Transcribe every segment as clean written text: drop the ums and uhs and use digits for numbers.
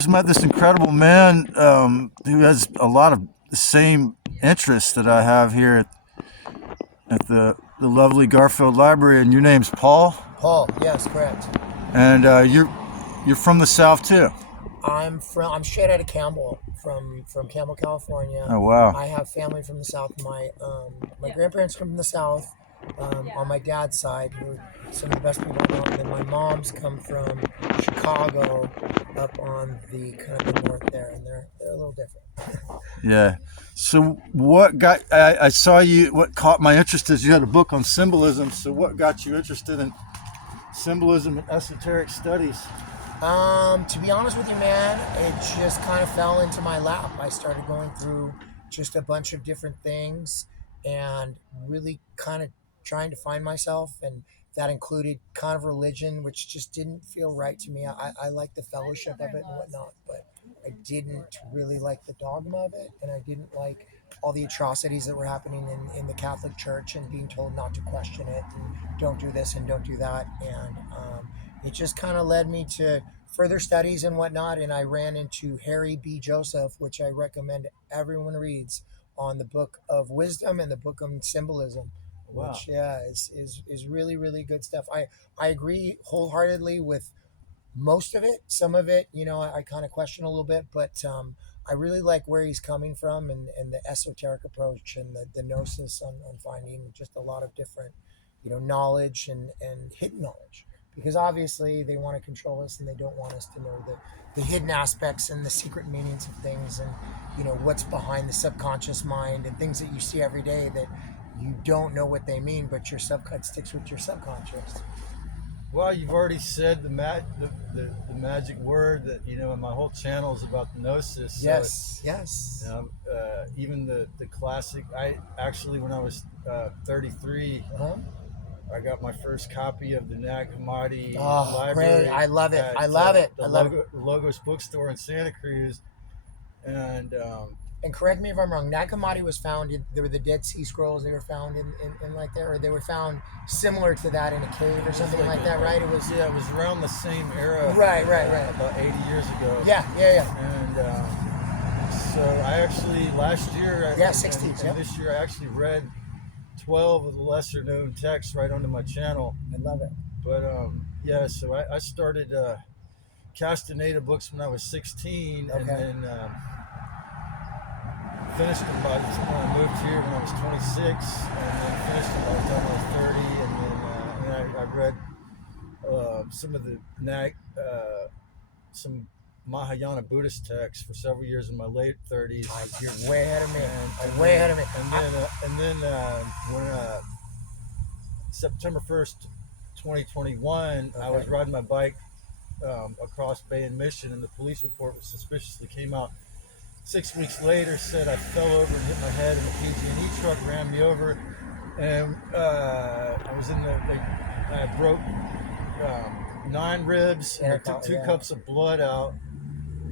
Just met this incredible man who has a lot of the same interests that I have here at the lovely Garfield Library. And your name's Paul, Paul, yes, correct. and you're from the South too. I'm straight out of Campbell, from Campbell, California. Oh wow! I have family from the South. My grandparents come from the South, on my dad's side, who are some of the best people I know. And then my mom's come from Chicago, up on the kind of the north there, and they're a little different. Yeah. So what got I saw you? What caught my interest is you had a book on symbolism. So what got you interested in symbolism and esoteric studies? To be honest with you, man, it just kind of fell into my lap. I started going through just a bunch of different things and really kind of trying to find myself. And that included kind of religion, which just didn't feel right to me. I like the fellowship of it and whatnot, but I didn't really like the dogma of it. And I didn't like all the atrocities that were happening in the Catholic Church and being told not to question it and don't do this and don't do that. And it just kind of led me to further studies and whatnot. And I ran into Harry B. Joseph, which I recommend everyone reads, on the Book of Wisdom and the Book of Symbolism. Wow. Which, yeah, is really, really good stuff. I agree wholeheartedly with most of it. Some of it, I kind of question a little bit, but I really like where he's coming from, and the esoteric approach and the gnosis on finding just a lot of different, knowledge and hidden knowledge. Because obviously they want to control us and they don't want us to know the hidden aspects and the secret meanings of things, and what's behind the subconscious mind and things that you see every day that you don't know what they mean, but your subconscious sticks with your subconscious. Well, you've already said the magic word that and my whole channel is about the gnosis. So Yes. even the classic. I actually, when I was 33, I got my first copy of the Nag Hammadi library. Great! I love it. At, I love it. The I love it. Logos bookstore in Santa Cruz, and And correct me if I'm wrong. Nag Hammadi was found. There were the Dead Sea Scrolls. They were found in like there, or they were found similar to that in a cave or something like that, right? It was. Yeah, it was around the same era. Right. About 80 years ago. Yeah. And so I actually last year. 60s. And this year I actually read 12 of the lesser known texts right onto my channel. I love it. But so I started Castaneda books when I was 16, Okay. and then finished them by the time I moved here when I was 26, and then finished them by the time I was 30, and then I read some of the some Mahayana Buddhist texts for several years in my late 30s. You're way ahead of me. Way ahead of me. And then when September 1st, 2021, I was riding my bike across Bay and Mission, and the police report was suspiciously came out 6 weeks later, said I fell over and hit my head, and the PG&E truck ran me over, and I was in I broke 9 ribs, and I took 2 cups of blood out,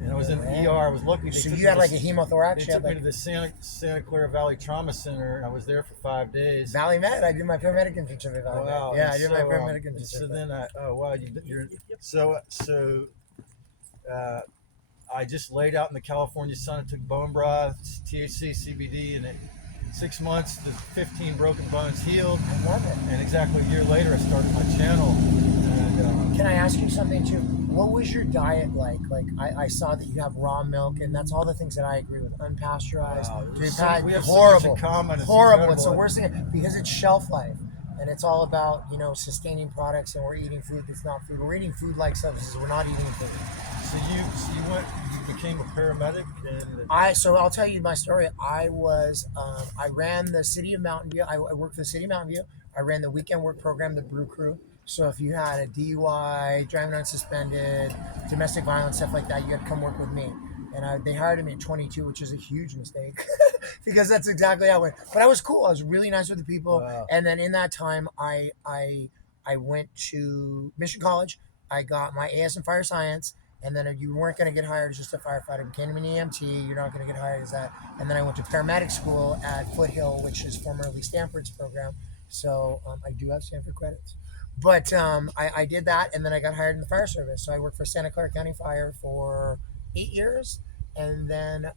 and I was in the ER. I was lucky. So you had like a hemothorax? They took me to the Santa Clara Valley Trauma Center, and I was there for 5 days. Valley Med. I did my paramedic internship at Valley Med. Yeah, I did my paramedic internship. So then I just laid out in the California sun. I took bone broth, THC, CBD, and in 6 months, the 15 broken bones healed. I love it. And exactly a year later, I started my channel. And, can I ask you something too? What was your diet like? Like I saw that you have raw milk, and that's all the things that I agree with. Unpasteurized. Wow, we have horrible. So much in common. Horrible. It's the worst thing because it's shelf life. And it's all about, sustaining products, and we're eating food that's not food. We're eating food-like substances. We're not eating food. So you became a paramedic? So I'll tell you my story. I ran the city of Mountain View. I worked for the city of Mountain View. I ran the weekend work program, the Brew Crew. So if you had a DUI, driving unsuspended, domestic violence, stuff like that, you had to come work with me. And they hired me at 22, which is a huge mistake because that's exactly how it went. But I was cool. I was really nice with the people. Wow. And then in that time, I went to Mission College. I got my AS in fire science. And then you weren't going to get hired as just a firefighter. You became an EMT. You're not going to get hired as that. And then I went to paramedic school at Foothill, which is formerly Stanford's program. So I do have Stanford credits. But I did that, and then I got hired in the fire service. So I worked for Santa Clara County Fire for 8 years. And then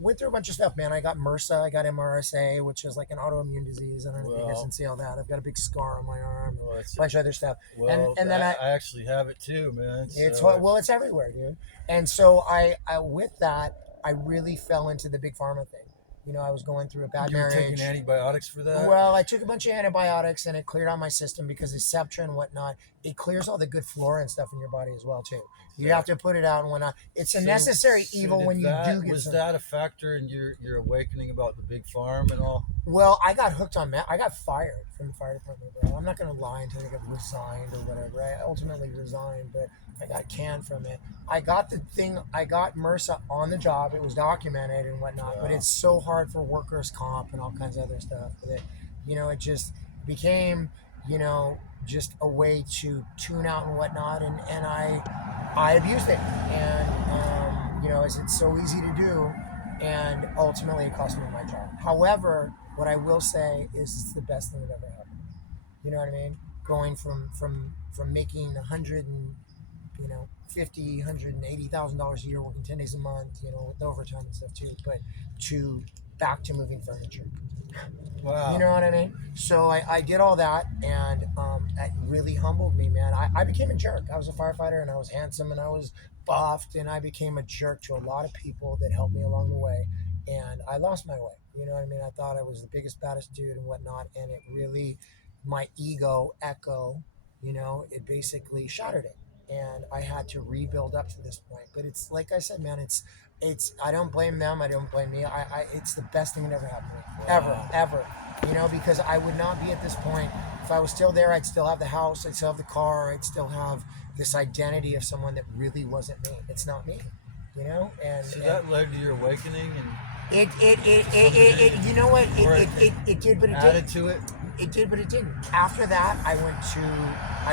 went through a bunch of stuff, man. I got MRSA, I got MRSA, which is like an autoimmune disease. I don't know if you guys can see all that. I've got a big scar on my arm, Well, a bunch of other stuff. well, And then I actually have it too, man. it's So well, it's everywhere, dude. And so I with that, I really fell into the big pharma thing. You know, I was going through a bad you were marriage. taking antibiotics for that? Well, I took a bunch of antibiotics and it cleared out my system because of Septra and whatnot. It clears all the good flora and stuff in your body as well too. You have to put it out and whatnot. It's a necessary evil when you do get. Was that a factor in your awakening about the big farm and all? Well, I got hooked on that. I got fired from the fire department, bro. I'm not gonna lie and tell you I got resigned or whatever. I ultimately resigned, but I got canned from it. I got MRSA on the job. It was documented and whatnot, but it's so hard for workers' comp and all kinds of other stuff that, it just became, just a way to tune out and whatnot. And I abused it. And, it's so easy to do. And ultimately it cost me my job. However, what I will say is it's the best thing that ever happened. You know what I mean? Going from making $180,000 a year, working 10 days a month, with overtime and stuff too, but to back to moving furniture. Wow. You know what I mean? So I did all that, and it really humbled me, man. I became a jerk. I was a firefighter, and I was handsome, and I was buffed, and I became a jerk to a lot of people that helped me along the way, and I lost my way. You know what I mean? I thought I was the biggest, baddest dude and whatnot, and it really, my ego echo, it basically shattered it. And I had to rebuild up to this point. But it's like I said, man, it's I don't blame them, I don't blame me. It's the best thing that ever happened to me. Wow. Ever. Because I would not be at this point. If I was still there, I'd still have the house, I'd still have the car, I'd still have this identity of someone that really wasn't me. It's not me. And so that led to your awakening, and it you know what? It did, but it added didn't. to it. It did, but it didn't. After that, I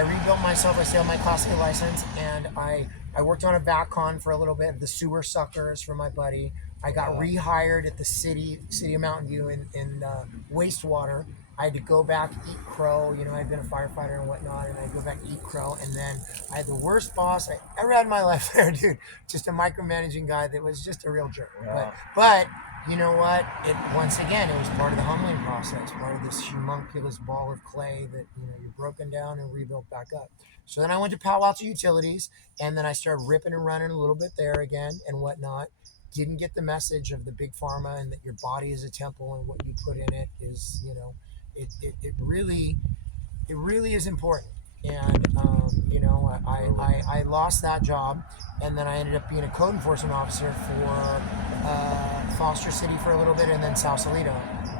rebuilt myself. I still have my Class A license, and I worked on a VACCON for a little bit, the sewer suckers for my buddy. I got rehired at the city of Mountain View in wastewater. I had to go back, eat crow. I'd been a firefighter and whatnot, and I'd go back, eat crow. And then I had the worst boss I ever had in my life there, dude. Just a micromanaging guy that was just a real jerk. Wow. But you know what? Once again, it was part of the humbling process, part of this humongous ball of clay that, you're broken down and rebuilt back up. So then I went to Palo Alto Utilities, and then I started ripping and running a little bit there again and whatnot. Didn't get the message of the big pharma and that your body is a temple and what you put in it is, it really is important. And I lost that job, and then I ended up being a code enforcement officer for Foster City for a little bit, and then Sausalito.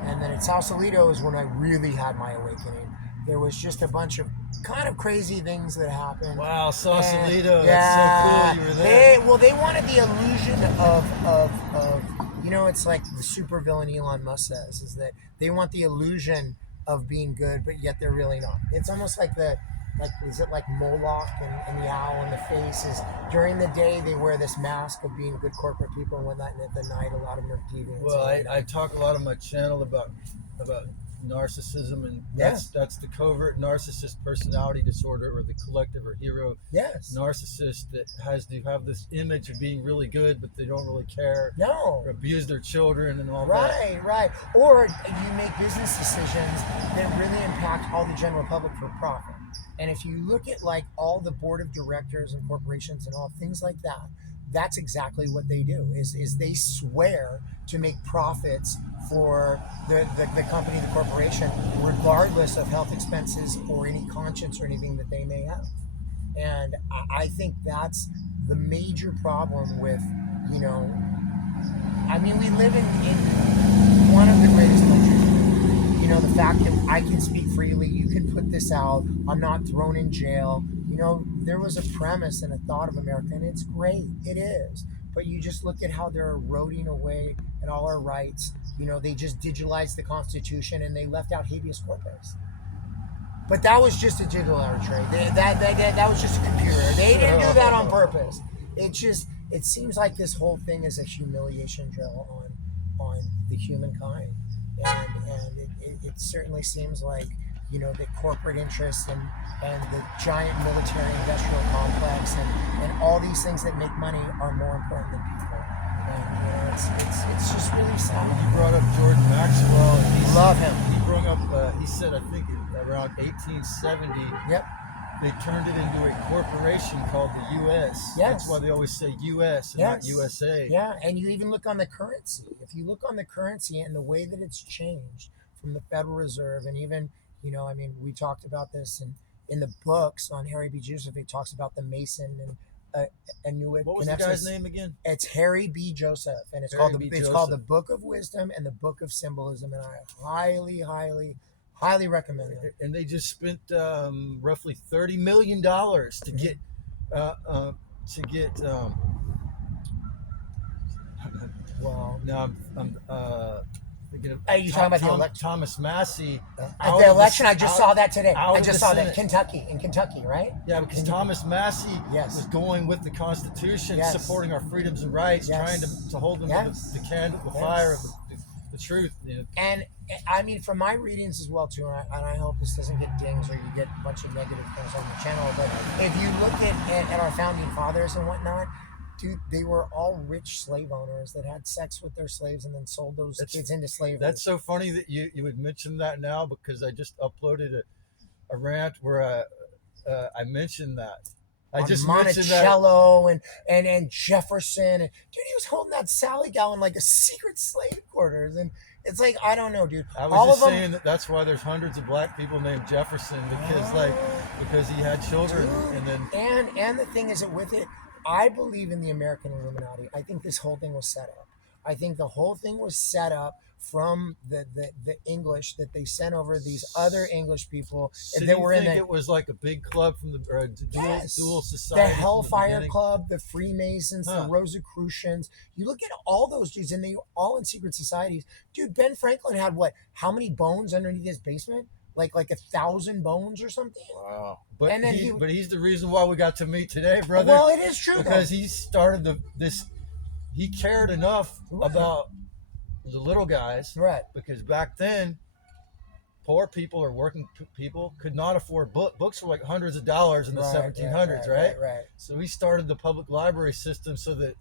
And then at Sausalito is when I really had my awakening. There was just a bunch of kind of crazy things that happened. Wow, Sausalito, that's so cool you were there. They wanted the illusion of it's like the super villain Elon Musk says, is that they want the illusion of being good, but yet they're really not. It's almost like is it like Moloch and the owl in the face is during the day they wear this mask of being good corporate people and whatnot, and at the night a lot of them are deviants. Well, I talk a lot on my channel about narcissism, and that's the covert narcissist personality disorder, or the collective or hero narcissist that has to have this image of being really good, but they don't really care. No. Or abuse their children and all that. Right. Or you make business decisions that really impact all the general public for profit. And if you look at like all the board of directors and corporations and all things like that, that's exactly what they do is they swear to make profits for the company, the corporation, regardless of health expenses or any conscience or anything that they may have. And I think that's the major problem with, we live in one of the greatest countries. The fact that I can speak freely, you can put this out, I'm not thrown in jail. There was a premise and a thought of America, and it's great, it is. But you just look at how they're eroding away at all our rights. They just digitalized the Constitution and they left out habeas corpus. But that was just a digital arbitrary. That was just a computer. They didn't do that on purpose. It seems like this whole thing is a humiliation drill on the humankind. And it certainly seems like, the corporate interests and the giant military industrial complex and all these things that make money are more important than people. And it's just really sad. When you brought up Jordan Maxwell, and Love him. He brought up. He said, I think around 1870. Yep. They turned it into a corporation called the U.S. Yes. That's why they always say U.S. and not USA. Yeah, and you even look on the currency. If you look on the currency and the way that it's changed from the Federal Reserve, and even, we talked about this in the books on Harry B. Joseph. He talks about the Mason and Inuit. What was the guy's name again? It's Harry B. Joseph, and it's called the Book of Wisdom and the Book of Symbolism, and I highly, highly, highly recommend it. And they just spent roughly $30 million to get Well, now I'm thinking of. Are you talking about the election? Thomas Massey. At the election, I just saw that today. I out just of saw the that Senate. in Kentucky, right? Yeah, because Thomas Massey Yes. was going with the Constitution, Yes. supporting our freedoms and rights, Yes. trying to hold them Yes. to the candle, the Yes. fire of the truth. And I mean, from my readings as well too, and I hope this doesn't get dings or you get a bunch of negative things on the channel. But if you look at our founding fathers and whatnot, dude, they were all rich slave owners that had sex with their slaves and then sold those kids into slavery. That's so funny that you would mention that now, because I just uploaded a rant where I mentioned that. I just mentioned that. Monticello and Jefferson. And, dude, he was holding that Sally gal in like a secret slave quarters. And it's like, I don't know, dude. I was just saying that's why there's hundreds of black people named Jefferson, because he had children. Dude, And then and the thing is that with it, I believe in the American Illuminati. I think this whole thing was set up. I think the whole thing was set up from the English, that they sent over these other English people so that were in it was like a big club from the dual society, the Hellfire Club, the Freemasons, Huh. the Rosicrucians. You look at all those dudes, and they were all in secret societies. Dude, Ben Franklin had how many bones underneath his basement? Like 1,000 bones or something. Wow. But And then he's the reason why we got to meet today, brother. Well, it is true, because he started this. He cared enough about the little guys, right? Because back then, poor people or working people could not afford books for like hundreds of dollars in the 1700s, right? So he started the public library system so that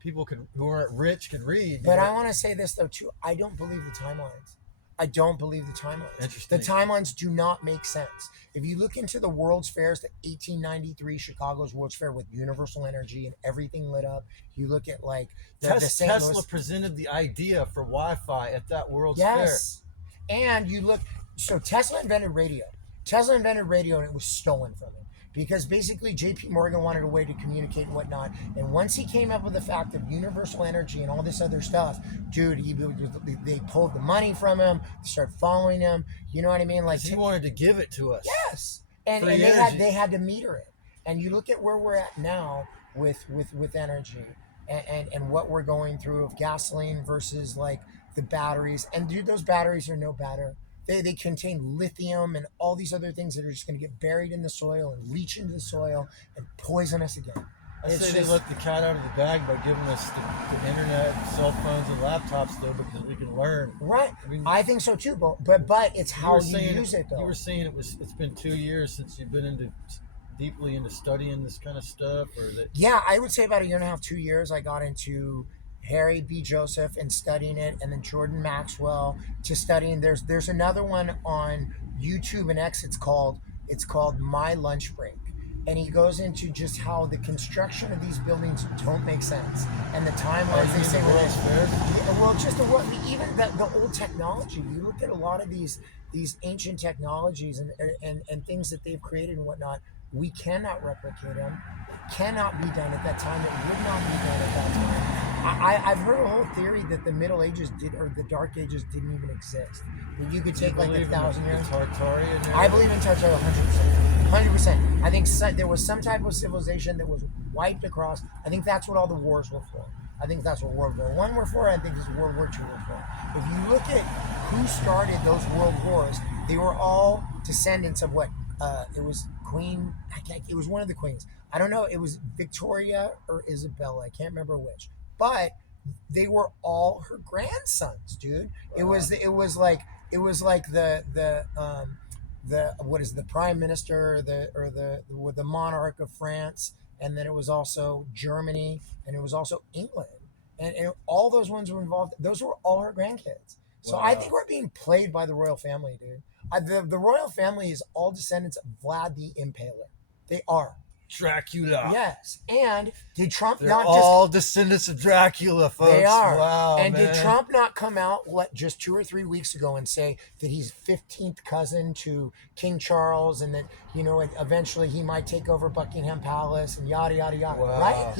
people who weren't rich could read. But I want to say this though too. I don't believe the timelines. I don't believe the timelines. Interesting. The timelines do not make sense. If you look into the World's Fairs, the 1893 Chicago's World's Fair with universal energy and everything lit up, you look at like the St. Tesla Louis. presented the idea for Wi-Fi at that World's Yes. And you look, so Tesla invented radio. And it was stolen from him. Because basically J.P. Morgan wanted a way to communicate and whatnot. And once he came up with the fact of universal energy and all this other stuff, dude, they pulled the money from him, started following him. You know what I mean? Like he wanted to give it to us. Yes. And they had to meter it. And you look at where we're at now with energy and what we're going through of gasoline versus like the batteries. And dude, those batteries are no better. They contain lithium and all these other things that are just going to get buried in the soil and leach into the soil and poison us again. I say they let the cat out of the bag by giving us the internet, cell phones, and laptops, though, because we can learn. Right. I think so too, but it's how you use it, though. You were saying it's been 2 years since you've been deeply into studying this kind of stuff, or that? Yeah, I would say about 1.5 years, 2 years. I got into Harry B. Joseph and studying it, and then Jordan Maxwell to studying. There's another one on YouTube and X. It's called My Lunch Break, and he goes into just how the construction of these buildings don't make sense and the timelines. They say just the world, even the old technology. You look at a lot of these ancient technologies and things that they've created and whatnot. We cannot replicate them. Cannot be done at that time. It would not be done at that time. I've heard a whole theory that the Middle Ages or the Dark Ages didn't even exist. That you could take like 1,000 years. Tartarian? I believe in Tartaria 100%. 100%. I think there was some type of civilization that was wiped across. I think that's what all the wars were for. I think that's what World War I were for. I think it's World War II were for. If you look at who started those world wars, they were all descendants of what? It was Queen. It was one of the queens. I don't know. It was Victoria or Isabella. I can't remember which. But they were all her grandsons, dude. It was like the the prime minister, the monarch of France, and then it was also Germany, and it was also England, and all those ones were involved. Those were all her grandkids. So I think we're being played by the royal family, dude. The royal family is all descendants of Vlad the Impaler. They are. Dracula. Yes. And did Trump They're not all descendants of Dracula, folks. They are. Wow, and man. Did Trump not come out just 2 or 3 weeks ago and say that he's 15th cousin to King Charles, and that eventually he might take over Buckingham Palace and yada yada yada? Wow. Right?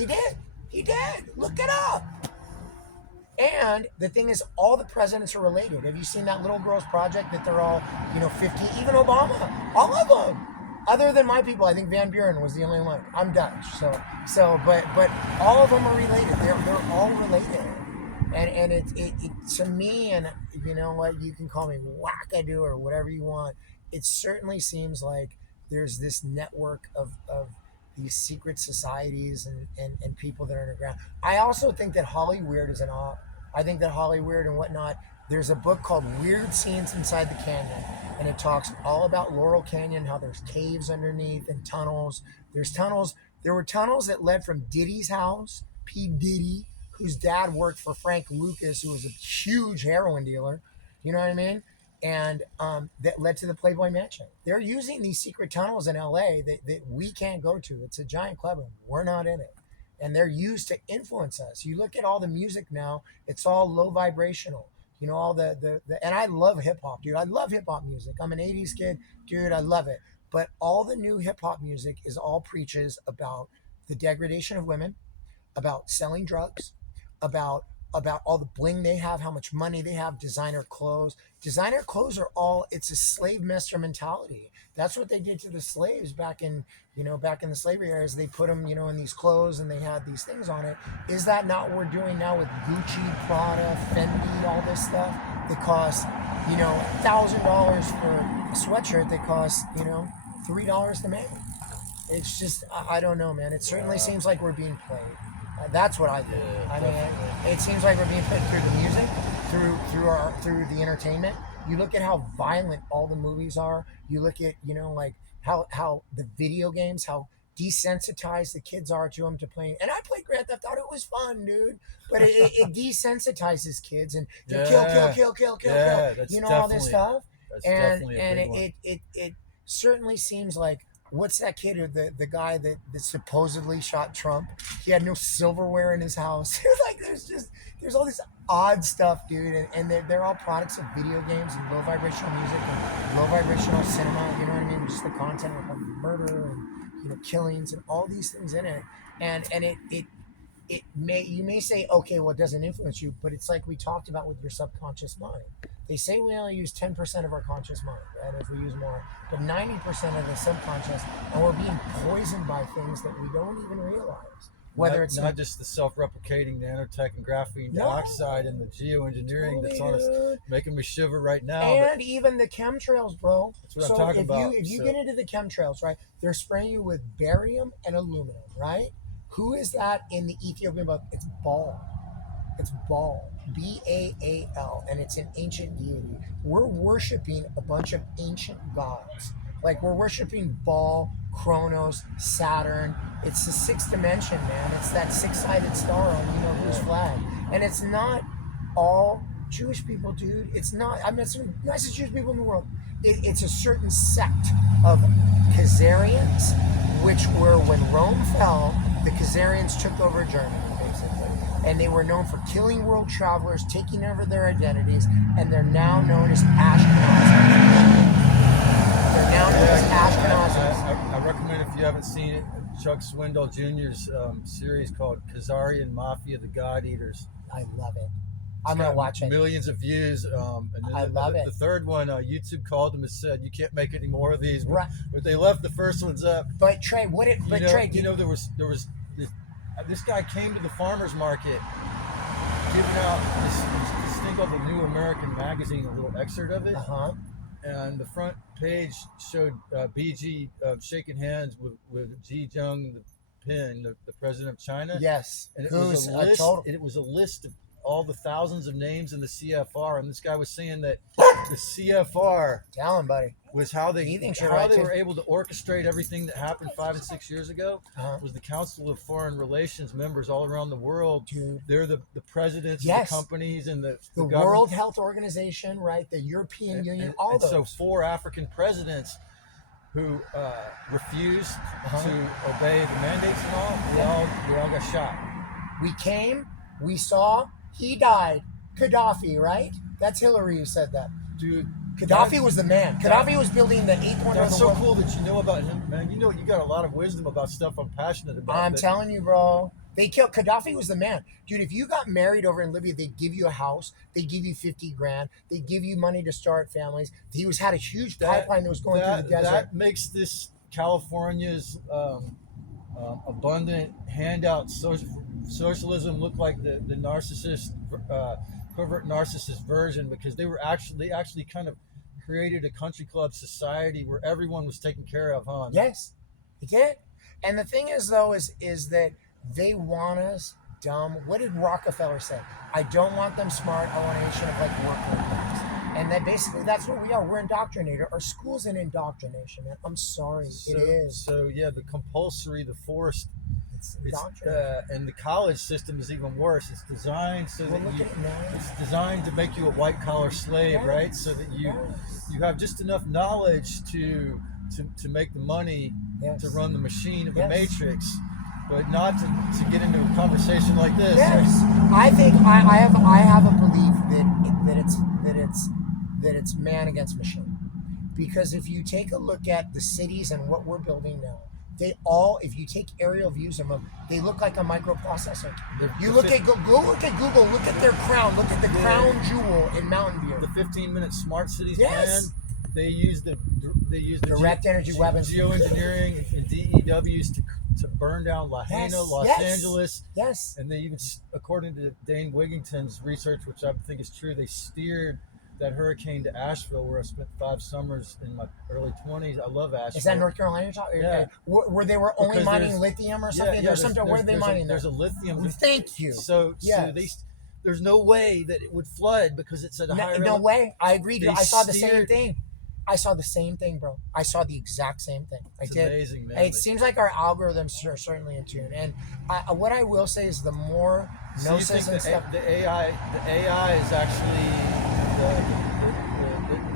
He did. Look it up. And the thing is, all the presidents are related. Have you seen that Little Girls Project that they're all 50? Even Obama, all of them. Other than my people, I think Van Buren was the only one. I'm Dutch, but all of them are related. They're all related, and it to me, and you know what, you can call me wackadoo or whatever you want. It certainly seems like there's this network of these secret societies and people that are underground. I also think that Hollyweird is an op. I think that Hollyweird and whatnot. There's a book called Weird Scenes Inside the Canyon, and it talks all about Laurel Canyon, how there's caves underneath and tunnels. There's tunnels. There were tunnels that led from Diddy's house, P. Diddy, whose dad worked for Frank Lucas, who was a huge heroin dealer. You know what I mean? And that led to the Playboy Mansion. They're using these secret tunnels in LA that we can't go to. It's a giant club, and we're not in it. And they're used to influence us. You look at all the music now, it's all low vibrational. All the and I love hip hop, dude. I love hip hop music. I'm an 80s kid, dude. I love it. But all the new hip hop music is all preaches about the degradation of women, about selling drugs, about all the bling they have, how much money they have, designer clothes. Designer clothes are it's a slave master mentality. That's what they did to the slaves back in the slavery era. Is they put them, in these clothes, and they had these things on it. Is that not what we're doing now with Gucci, Prada, Fendi, all this stuff that costs, $1,000 for a sweatshirt that costs, $3 to make? It's just, I don't know, man. It certainly seems like we're being played. That's what I think. It seems like we're being put through the music, through the entertainment. You look at how violent all the movies are. You look at how the video games, how desensitized the kids are to them to playing. And I played Grand Theft Auto. It was fun, dude. But it desensitizes kids, and kill, all this stuff. And it certainly seems like, what's that kid, or the guy that supposedly shot Trump? He had no silverware in his house. There's all this odd stuff, dude, and they're all products of video games and low vibrational music and low vibrational cinema. You know what I mean? Just the content of murder and killings and all these things in it. And you may say, okay, well, it doesn't influence you, but it's like we talked about with your subconscious mind. They say we only use 10% of our conscious mind, right? If we use more, but 90% of the subconscious, and we're being poisoned by things that we don't even realize. Whether it's not just the self-replicating nanotech and graphene dioxide and the geoengineering that's on us, making me shiver right now. And even the chemtrails, bro. That's what I'm talking about. If you get into the chemtrails, right, they're spraying you with barium and aluminum, right? Who is that in the Ethiopian book? It's Baal. It's Baal. Baal. And it's an ancient deity. We're worshiping a bunch of ancient gods. Like, we're worshiping Baal, Kronos, Saturn. It's the sixth dimension, man. It's that six-sided star on whose flag. And it's not all Jewish people, dude. It's not. I met some nicest Jewish people in the world. It's a certain sect of Khazarians, which were, when Rome fell, the Khazarians took over Germany, basically. And they were known for killing world travelers, taking over their identities, and they're now known as Ashkenazis. I recommend, if you haven't seen it, Chuck Swindoll Jr.'s series called Khazarian Mafia, the God Eaters. I love it. I'm going to watch it. Millions of views. And then I love it. The third one, YouTube called them and said, you can't make any more of these. But they left the first ones up. But Trey, there was this guy came to the farmer's market giving out this thing called the New American Magazine, a little excerpt of it. Uh-huh. And the front page showed BG shaking hands with Xi Jinping, the president of China. Yes. And it was a list of all the thousands of names in the CFR. And this guy was saying that the CFR Tell him, buddy. was how they He thinks you're right, were too. able to orchestrate everything that happened 5 and 6 years ago. Uh-huh. Was the Council of Foreign Relations members all around the world. Dude. They're the presidents Yes. of the companies and the The government. World Health Organization, right? The European Union, all and those. so 4 African presidents who refused to obey the mandates and all, we all got shot. We came, we saw, he died. Gaddafi, right? That's Hillary who said that. Dude, Gaddafi was the man. Gaddafi was building the 8th wonder of that's the so world. cool that you know about him, man. You know, you got a lot of wisdom about stuff I'm passionate about. I'm telling you, bro. They killed Gaddafi was the man. Dude, if you got married over in Libya, they'd give you a house, they'd give you 50 grand, they'd give you money to start families. He had a huge pipeline that was going through the desert. That makes this California's abundant handout socialism look like the narcissist, covert narcissist version, because they actually kind of created a country club society where everyone was taken care of, huh? Yes, they did. And the thing is, though, is that they want us dumb. What did Rockefeller say? I don't want them smart. I want a nation of like working class. And that basically that's what we are. We're indoctrinated. Our school's an indoctrination, man. I'm sorry, it is. So yeah, the compulsory, the forced, It's and the college system is even worse. It's designed so that it's designed to make you a white collar slave, right? So that you have just enough knowledge to make the money to run the machine of the matrix, but not to get into a conversation like this. Yes, I think I have a belief that it's man against machine, because if you take a look at the cities and what we're building now, they all, if you take aerial views of them, they look like a microprocessor. You look at Google, look at their crown, look at the crown jewel in Mountain View. The 15-minute smart cities plan. They use the direct energy weapons, geoengineering and DEWs to burn down Lahaina, Los Angeles. Yes. And they even, according to Dane Wigington's research, which I think is true, they steered that hurricane to Asheville, where I spent 5 summers in my early 20s. I love Asheville. Is that North Carolina? Yeah. Where they were only mining lithium or something? Where are they mining there? There's a lithium. Well, thank you. So there's no way that it would flood because it's at a higher No way. I agree. I saw the same thing. I saw the same thing, bro. I saw the exact same thing. It's amazing, man. It seems like our algorithms are certainly in tune. And what I will say is the more gnosis and stuff. The AI is actually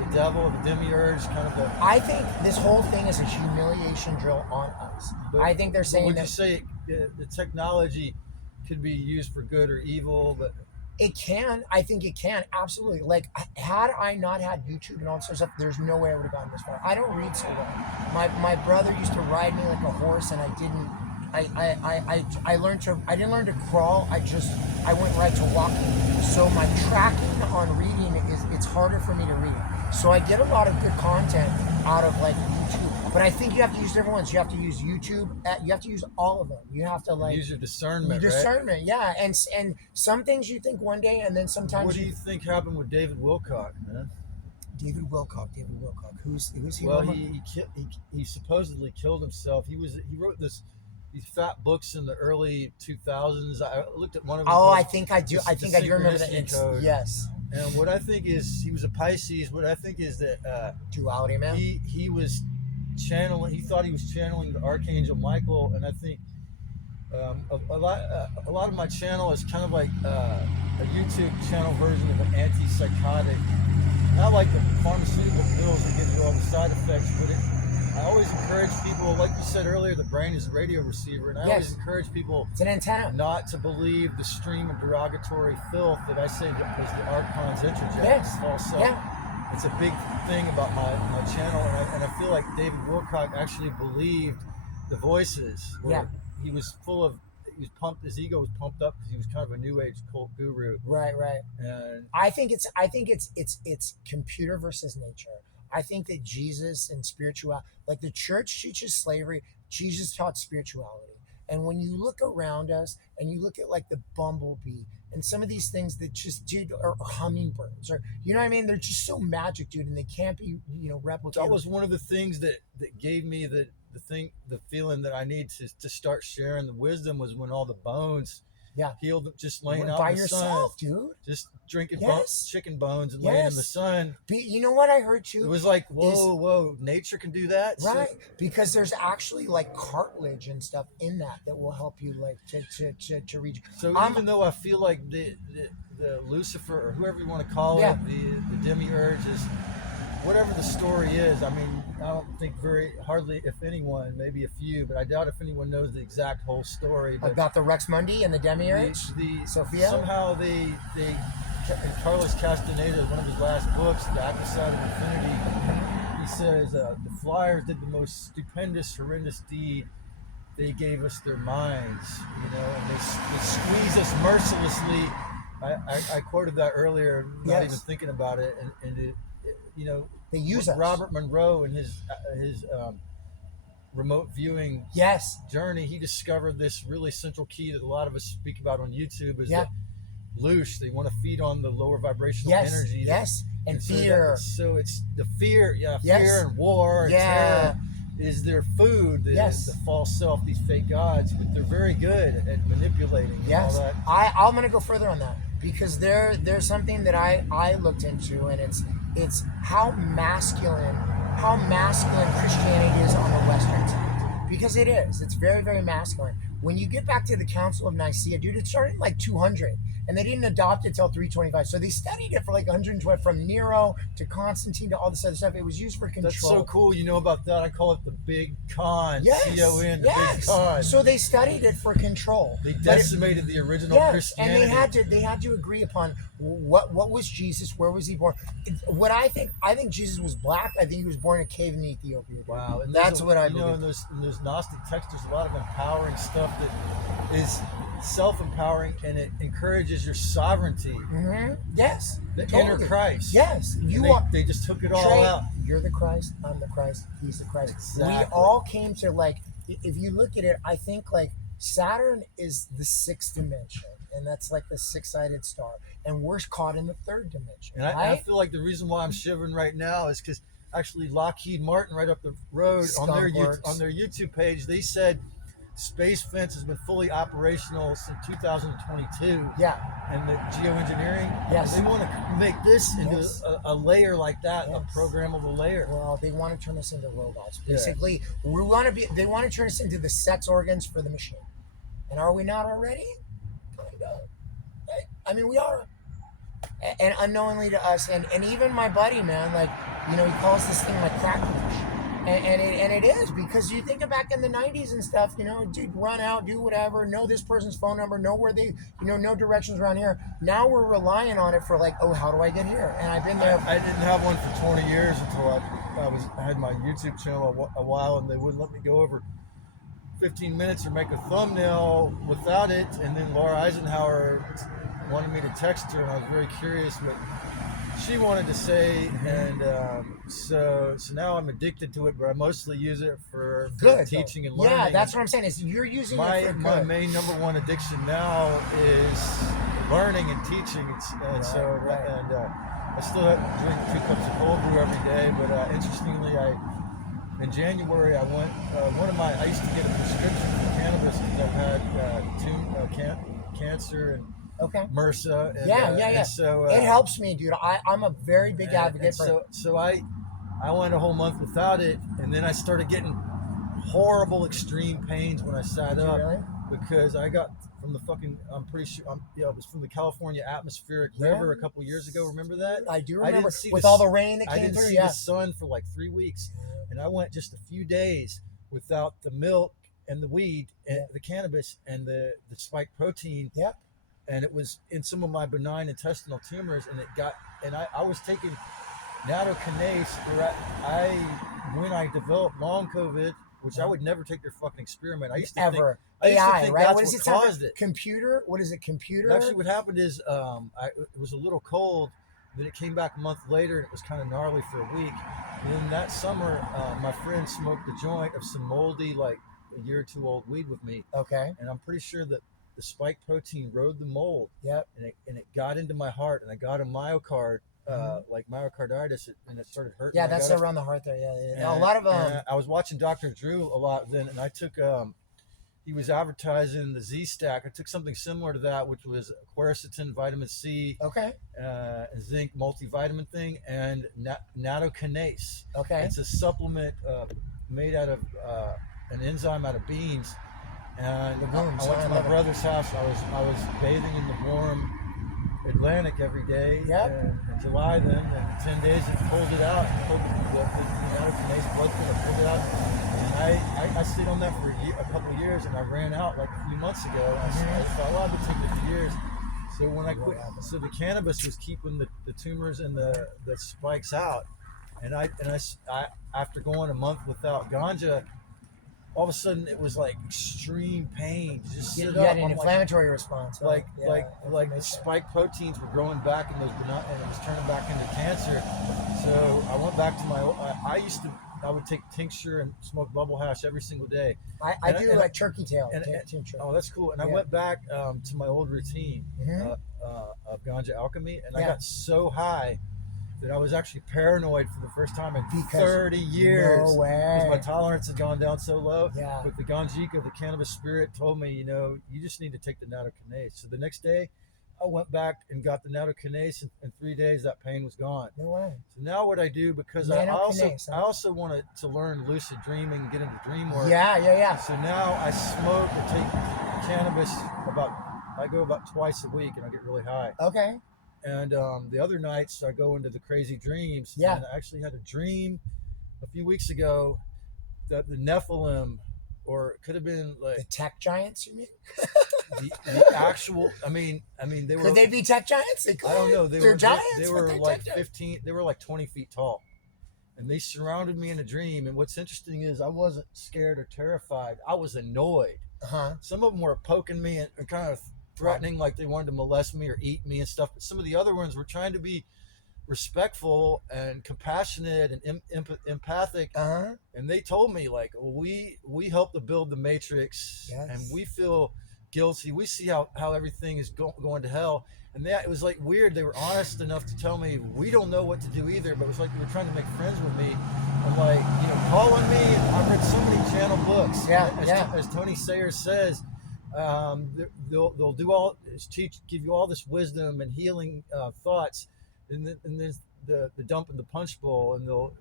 the devil, the demiurge, kind of the. I think this whole thing is a humiliation drill on us. But I think they're saying would you say the technology could be used for good or evil, but. It can. I think it can. Absolutely. Like, had I not had YouTube and all this sort of stuff, there's no way I would have gotten this far. I don't read so well. My brother used to ride me like a horse, and I didn't. I didn't learn to crawl. I went right to walking. So my tracking on reading it's harder for me to read. So I get a lot of good content out of like YouTube. But I think you have to use different ones. You have to use YouTube. You have to use all of them. You have to use your discernment. Discernment, yeah. And some things you think one day, and then sometimes. What do you think happened with David Wilcock, man? David Wilcock. Who's he? Well, he supposedly killed himself. He wrote these fat books in the early 2000s. I looked at one of them. Oh, I think I do. I think I do remember that. Code. Yes. And what I think is he was a Pisces. What I think is that duality, man. He was channeling. He thought he was channeling the Archangel Michael, and I think a lot of my channel is kind of like a YouTube channel version of an antipsychotic. Not like the pharmaceutical pills that give you all the side effects, but I always encourage people, like you said earlier, the brain is a radio receiver, and I always encourage people it's an antenna. Not to believe the stream of derogatory filth that I say was the Archon's interject. Yes. Also, it's a big thing about my channel, and I feel like David Wilcock actually believed the voices. He was full of. He was pumped. His ego was pumped up because he was kind of a new age cult guru. Right. And I think it's computer versus nature. I think that Jesus and spirituality, like the church teaches slavery, Jesus taught spirituality. And when you look around us and you look at like the bumblebee and some of these things that just, dude, are hummingbirds, or, you know what I mean? They're just so magic, dude, and they can't be, replicated. That was one of the things that gave me the feeling that I need to start sharing the wisdom was when all the bones Yeah. healed just laying out by in the yourself, sun, dude. just drinking Yes. chicken bones and laying in the Yes. sun. You know what I heard It too? was like, whoa, nature can do that. Right, because there's actually like cartilage and stuff in that will help you like to reach. So even though I feel like the Lucifer or whoever you want to call Yeah. it, the demiurge is whatever the story is. I mean, I don't think hardly if anyone, maybe a few, but I doubt if anyone knows the exact whole story. But About the Rex Mundi and the demiurge, Sophia. Somehow they in Carlos Castaneda, one of his last books, The Active Side of Infinity, he says the Flyers did the most stupendous, horrendous deed. They gave us their minds, and they squeeze us mercilessly. I quoted that earlier, not even thinking about it, and they use us. Robert Monroe and his remote viewing journey, he discovered this really central key that a lot of us speak about on YouTube is that loosh. They want to feed on the lower vibrational energy. Yes, and so fear. So it's the fear, fear and war and terror is their food. The false self, these fake gods, but they're very good at manipulating. Yes, all that. I'm going to go further on that because there's something that I looked into, and it's how masculine Christianity is on the Western side, because it is. It's very, very masculine. When you get back to the Council of Nicaea, dude, it started in like 200, and they didn't adopt it till 325. So they studied it for like 112, from Nero to Constantine to all this other stuff. It was used for control. That's so cool. You know about that? I call it the Big Con. Yes. C-O-N, the Big Con. So they studied it for control. They decimated the original Christianity. And they had to agree upon what was Jesus, where was he born. What I think Jesus was black. I think he was born in a cave in Ethiopia. Wow, and that's what I believe. In those Gnostic texts, there's a lot of empowering stuff that is self-empowering, and it encourages your sovereignty. Mm-hmm. Yes, the inner Christ. Yes, they just took it all out. You're the Christ. I'm the Christ. He's the Christ. Exactly. We all came to, like, if you look at it, I think like Saturn is the sixth dimension, and that's like the six-sided star, and we're caught in the third dimension. And I feel like the reason why I'm shivering right now is because actually Lockheed Martin, right up the road, on their YouTube page, they said Space Fence has been fully operational since 2022. Yeah. And the geoengineering. Yes. They want to make this into a layer like that, a programmable layer. Well, they want to turn us into robots. Basically, they want to turn us into the sex organs for the machine. And are we not already? Kind of. I mean, we are. And unknowingly to us, and even my buddy, man, like, he calls this thing like crack push. And it is, because you think back in the 90s and stuff, dude, run out, do whatever, know this person's phone number, know where they, no directions around here. Now we're relying on it for like, oh, how do I get here? And I've been there. I didn't have one for 20 years until I had my YouTube channel a while, and they wouldn't let me go over 15 minutes or make a thumbnail without it. And then Laura Eisenhower wanted me to text her, and I was very curious what she wanted to say, and so now I'm addicted to it, but I mostly use it for teaching and learning. Yeah, that's what I'm saying. Is you're using it for good. My main number one addiction now is learning and teaching. I still drink 2 cups of cold brew every day, but interestingly, in January I went. I used to get a prescription for cannabis because I've had cancer and MRSA. And, so it helps me, dude. I'm a very big advocate for it. So I went a whole month without it, and then I started getting horrible extreme pains when I sat up. Really? Because I got from the fucking, I'm pretty sure, it was from the California atmospheric river a couple years ago. Remember that? I do remember, with all the rain that came through. I didn't see the sun for like 3 weeks, and I went just a few days without the milk and the weed and the cannabis and the spike protein. Yep. And it was in some of my benign intestinal tumors, and I was taking nattokinase when I developed long COVID, which I would never take their fucking experiment. I used to think AI, right? That's what is what it? caused it. Computer? What is it? Computer? Actually, what happened is it was a little cold. Then it came back a month later, and it was kind of gnarly for a week. And then that summer, my friend smoked a joint of some moldy, like a year or two old weed with me. Okay. And I'm pretty sure that the spike protein rode the mold. Yep. And it got into my heart, and I got a myocard, like myocarditis, and it started hurting. Yeah, that's around the heart there. Yeah. A lot of I was watching Dr. Drew a lot then, and I took he was advertising the Z Stack. I took something similar to that, which was quercetin, vitamin C, Okay. zinc multivitamin thing, and nattokinase. Okay. It's a supplement made out of an enzyme out of beans. And I went to my brother's house. I was bathing in the warm Atlantic every day. Yep. And in July then, and 10 days it pulled it out. Pulled the nattokinase blood thinner, pulled it out. And I stayed on that for a couple of years, and I ran out like a few months ago. And I thought, well, I've been taking it for years. So when I quit, so the cannabis was keeping the tumors and the spikes out. And I after going a month without ganja, all of a sudden it was like extreme pain. Just you had an inflammatory response. Huh? Like the spike proteins were growing back and it was turning back into cancer. So I went back to my. I would take tincture and smoke bubble hash every single day. I do like turkey tail tincture. Oh, that's cool. And I went back to my old routine of ganja alchemy, and I got so high that I was actually paranoid for the first time in 30 years. No way. Because my tolerance had gone down so low. Yeah. But the Ganjika, the cannabis spirit, told me, you just need to take the nattokinase. So the next day, I went back and got the nattokinase, and in 3 days, that pain was gone. No way. So now what I do, because I also wanted to learn lucid dreaming and get into dream work. Yeah. So now I smoke or take cannabis I go about twice a week, and I get really high. Okay. And the other nights I go into the crazy dreams. Yeah. And I actually had a dream a few weeks ago that the Nephilim, or it could have been like the tech giants, you mean? the actual. I mean, they were. Could they be tech giants? I don't know. They're giants. They were like 15. They were like 20 feet tall, and they surrounded me in a dream. And what's interesting is I wasn't scared or terrified. I was annoyed. Some of them were poking me and kind of threatening, like they wanted to molest me or eat me and stuff. But some of the other ones were trying to be respectful and compassionate and empathic. And they told me, like, we helped to build the Matrix, and we feel guilty. We see how everything is going to hell. And it was like weird. They were honest enough to tell me, we don't know what to do either, but it was like they were trying to make friends with me. I'm like, call on me. I've read so many channel books. As Tony Sayers says, they'll do all, give you all this wisdom and healing thoughts, and then the dump in the punch bowl, and they'll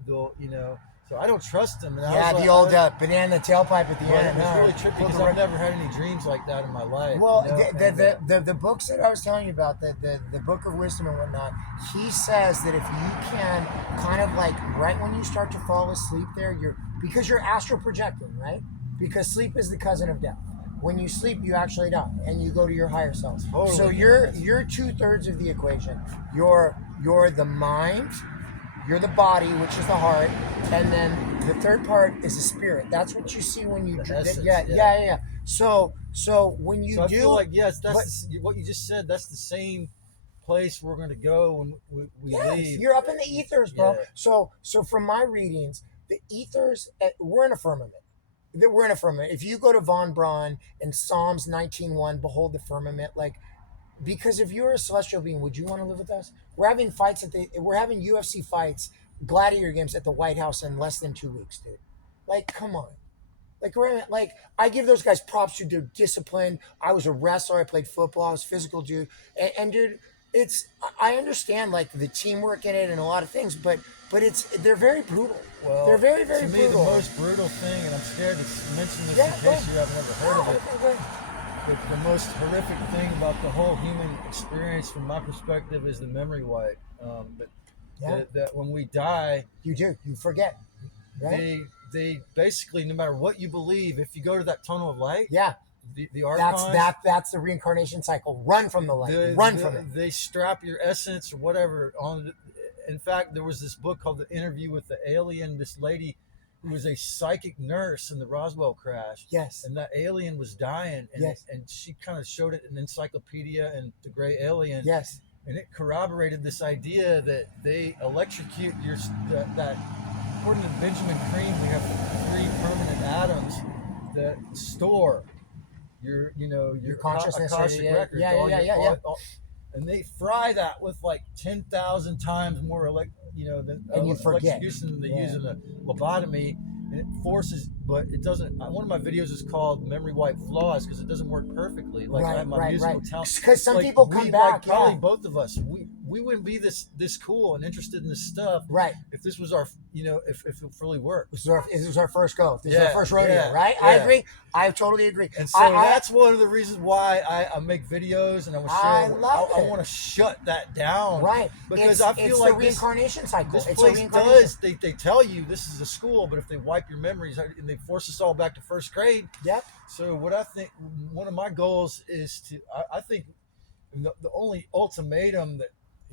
So I don't trust them. And the old banana tailpipe at the end. It was really trippy because I've never had any dreams like that in my life. Well, the books that I was telling you about, the Book of Wisdom and whatnot, he says that if you can kind of like right when you start to fall asleep there, because you're astral projecting, right? Because sleep is the cousin of death. When you sleep, you actually die, and you go to your higher self. Totally. So you're 2/3 of the equation. You're the mind, you're the body, which is the heart, and then the third part is the spirit. That's what you see when you drink. Yeah. So when you I feel like what you just said. That's the same place we're going to go when we leave. You're up in the ethers, bro. Yeah. So from my readings, the ethers, we're in a firmament. We're in a firmament. If you go to Von Braun in Psalms 19:1, behold the firmament, because if you're a celestial being, would you want to live with us? We're having fights we're having UFC fights, gladiator games at the White House in less than 2 weeks, dude. Come on. I give those guys props to their discipline. I was a wrestler. I played football. I was a physical dude. And dude, I understand the teamwork in it and a lot of things, but they're very brutal. Well, they're very, very brutal. To me, the most brutal thing, and I'm scared to mention this in case you have never heard of it, but the most horrific thing about the whole human experience, from my perspective, is the memory wipe. That when we die, you forget. Right? They basically, no matter what you believe, if you go to that tunnel of light, the archons, that's the reincarnation cycle. Run from the light. Run from it. They strap your essence or whatever on. In fact, there was this book called The Interview with the Alien. This lady who was a psychic nurse in the Roswell crash. Yes. And that alien was dying, and she kind of showed it in Encyclopedia and The Gray Alien. Yes. And it corroborated this idea that they electrocute that. According to Benjamin Cream, we have 3 permanent atoms that store your consciousness records. And they fry that with 10,000 times more than you forget. electrocution than they use in a lobotomy. and it forces, but it doesn't. One of my videos is called "Memory Wipe Flaws" because it doesn't work perfectly. Like I have my musical talent. Because some like people come back. Like probably both of us, we wouldn't be this cool and interested in this stuff, right? If this was our, if it really worked. This was our first go. This is our first rodeo, right? Yeah. I agree. I totally agree. And so that's one of the reasons why I make videos, and I want to shut that down, right? Because I feel like the reincarnation cycle. This place does. They tell you this is a school, but if they wipe your memories and they force us all back to first grade. Yep. So what I think, one of my goals is to, I think the only ultimatum that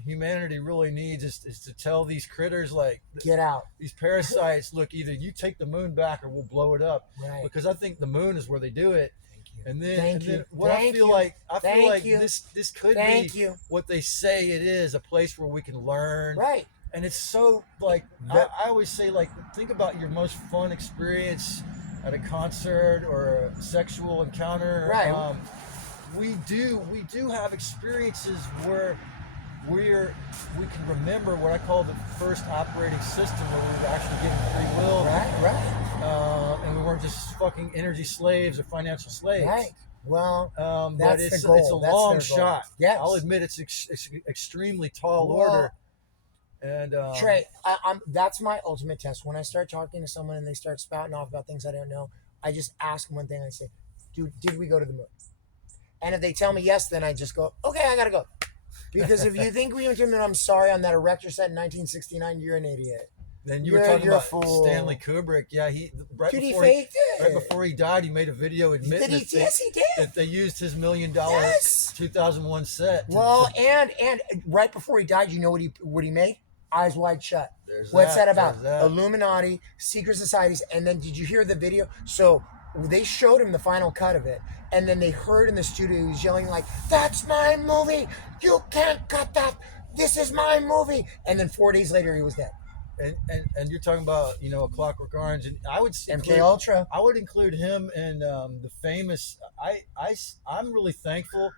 humanity really needs is to tell these critters, like, get out. These parasites, look, either you take the moon back or we'll blow it up. Right. Because I think the moon is where they do it. Thank you. And then I feel like this could be what they say it is, a place where we can learn. Right. And it's so, like, I always say, like, think about your most fun experience at a concert or a sexual encounter. Right. We do have experiences where we can remember what I call the first operating system, where we were actually given free will. Right. And we weren't just fucking energy slaves or financial slaves. Right. Well, but it's a long shot. Yes. I'll admit it's extremely tall order. And Trey, that's my ultimate test. When I start talking to someone and they start spouting off about things I don't know, I just ask them one thing. I say, did we go to the moon? And if they tell me yes, then I just go, okay, I gotta go. Because if you think we went to the moon, I'm sorry, on that erector set in 1969, you're an idiot. Then you're talking about Stanley Kubrick. Yeah, he faked it. Right before he died, he made a video admitting he did. That they used his $1 million 2001 set. Well, and right before he died, you know what he made? Eyes Wide Shut. What's that about? Illuminati, secret societies. And then did you hear the video? So they showed him the final cut of it, and then they heard in the studio he was yelling like, "That's my movie! You can't cut that! This is my movie!" And then 4 days later, he was dead. And you're talking about, A Clockwork Orange, and I would MK Ultra. I would include him in the famous. I'm really thankful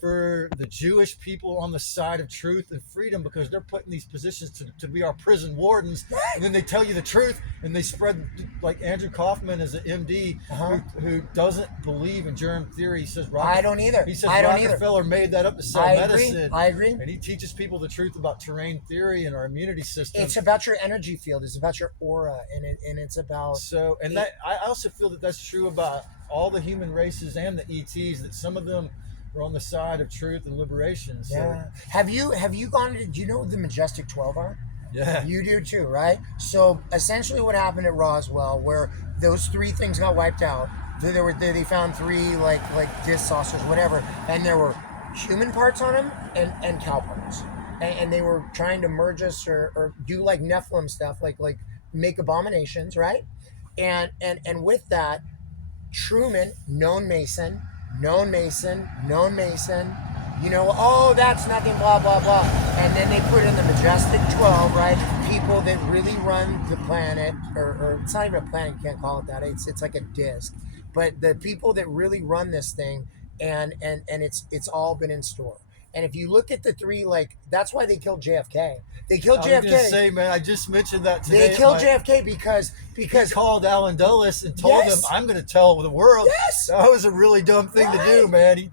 for the Jewish people on the side of truth and freedom, because they're put in these positions to be our prison wardens, and then they tell you the truth, and they spread, like Andrew Kaufman is an MD who doesn't believe in germ theory. He says I don't either. He says Rockefeller made that up to sell medicine. I agree. And he teaches people the truth about terrain theory and our immunity system. It's about your energy field. It's about your aura, and it's about I also feel that that's true about all the human races and the ETs, that some of them are on the side of truth and liberation. So. Yeah. Have you gone to? Do you know what the Majestic 12 are? Yeah. You do too, right? So essentially, what happened at Roswell, where those 3 things got wiped out, they found 3 like disc saucers, whatever, and there were human parts on them and cow parts. And they were trying to merge us or do like Nephilim stuff, like make abominations, right? And with that, Truman, known Mason, that's nothing, blah, blah, blah. And then they put in the Majestic 12, right? People that really run the planet, or it's not even a planet, you can't call it that. It's like a disc. But the people that really run this thing, and it's all been in store. And if you look at the 3, that's why they killed JFK. They killed JFK. I was going to say, man, I just mentioned that today. They killed JFK because he called Alan Dulles and told him, "I'm going to tell the world." Yes. That was a really dumb thing to do, man.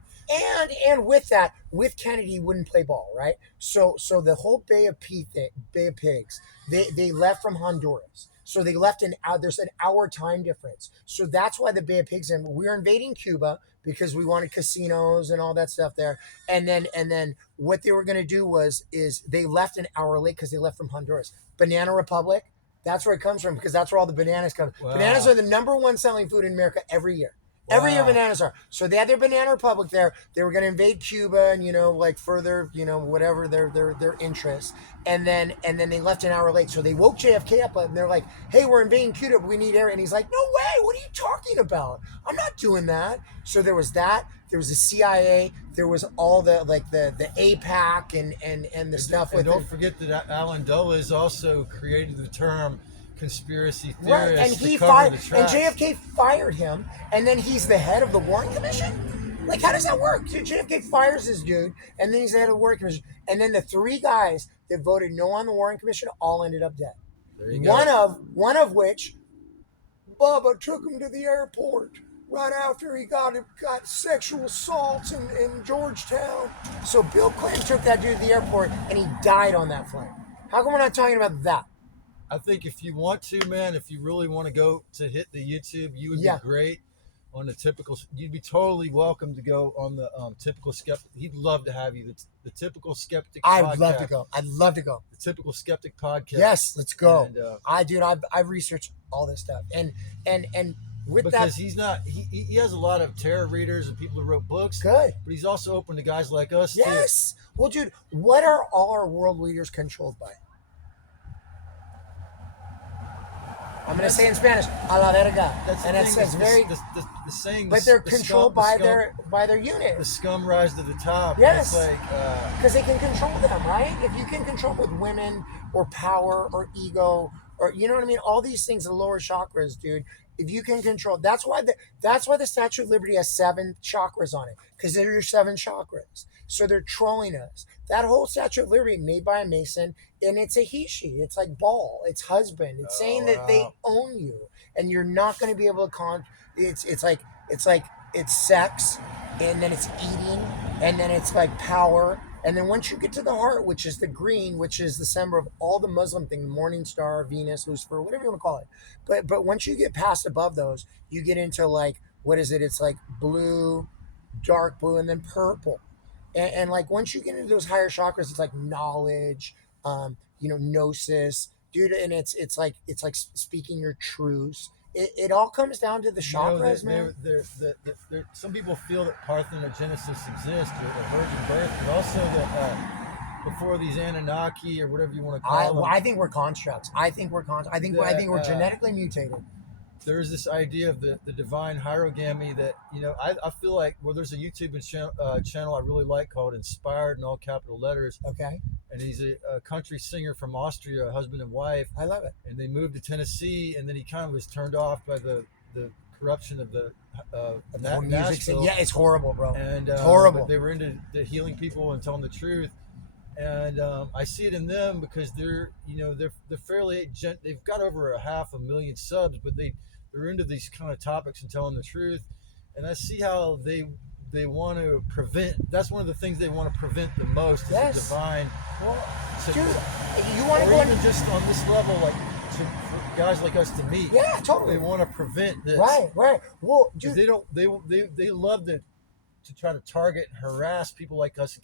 And with that, with Kennedy, he wouldn't play ball, right? So the whole Bay of Pigs, they left from Honduras. So they left there's an hour time difference. So that's why the Bay of Pigs, and we were invading Cuba because we wanted casinos and all that stuff there. And then what they were going to do is they left an hour late because they left from Honduras. Banana Republic, that's where it comes from, because that's where all the bananas come. Wow. Bananas are the #1 selling food in America every year. Wow. Every year bananas are. So they had their Banana Republic there. They were going to invade Cuba and, further, whatever their interests. And then they left an hour late. So they woke JFK up and they're like, "Hey, we're invading Cuba, but we need air." And he's like, "No way, what are you talking about? I'm not doing that." So there was that. There was the CIA. There was all the APAC and the stuff with it. Don't forget that Alan Dulles also created the term conspiracy theorist, right? And he fired, and JFK fired him, and then he's the head of the Warren Commission. Like, how does that work? JFK fires this dude, and then he's the head of the Warren Commission, and then the 3 guys that voted no on the Warren Commission all ended up dead. There you go. One of which Bubba took him to the airport right after he got sexual assaults in Georgetown. So Bill Clinton took that dude to the airport and he died on that flight. How come we're not talking about that? I think if you want to, man, if you really want to go to hit the YouTube, you would be great on the typical. You'd be totally welcome to go on the typical skeptic. He'd love to have you. The typical skeptic. I'd love to go. I'd love to go. The typical skeptic podcast. Yes, let's go. And, I've researched all this stuff, and with because that, he's not. He has a lot of tarot readers and people who wrote books. Good, but he's also open to guys like us. Yes. Too. Well, dude, what are all our world leaders controlled by? I'm going to say in Spanish, a la verga. And it says very the saying. But they're controlled by their unit. The scum rise to the top. Yes. Because they can control them, right? If you can control with women or power or ego or you know what I mean, all these things, the lower chakras, dude. If you can control, that's why the Statue of Liberty has 7 chakras on it, because they're your 7 chakras. So they're trolling us. That whole Statue of Liberty made by a Mason, and it's a he/she. It's like Baal. It's husband. It's saying that they own you, and you're not going to be able to It's like it's sex, and then it's eating, and then it's like power. And then once you get to the heart, which is the green, which is the symbol of all the Muslim things, Morning Star, Venus, Lucifer, whatever you want to call it. But once you get past above those, you get into like, what is it? It's like blue, dark blue, and then purple. And like once you get into those higher chakras, it's like knowledge, gnosis, dude. And it's like speaking your truths. It all comes down to the chakras, man. Some people feel that parthenogenesis exists, or a virgin birth, but also that before these Anunnaki or whatever you want to call them. I think we're constructs. I think we're genetically mutated. There's this idea of the divine hierogamy that, I feel like, there's a YouTube channel I really like called Inspired in all capital letters. Okay. And he's a country singer from Austria, a husband and wife. I love it. And they moved to Tennessee, and then he kind of was turned off by the corruption of the Nashville. Yeah, it's horrible, bro. And it's horrible. But they were into healing people and telling the truth. And I see it in them because they're fairly they've got over 500,000 subs, but they're into these kind of topics and telling the truth. And I see how they want to prevent. That's one of the things they want to prevent the most. Is the divine. Well, dude, you want to go even just on this level, like for guys like us to meet. Yeah, totally. They want to prevent this. Right. Well, dude, they love to try to target and harass people like us and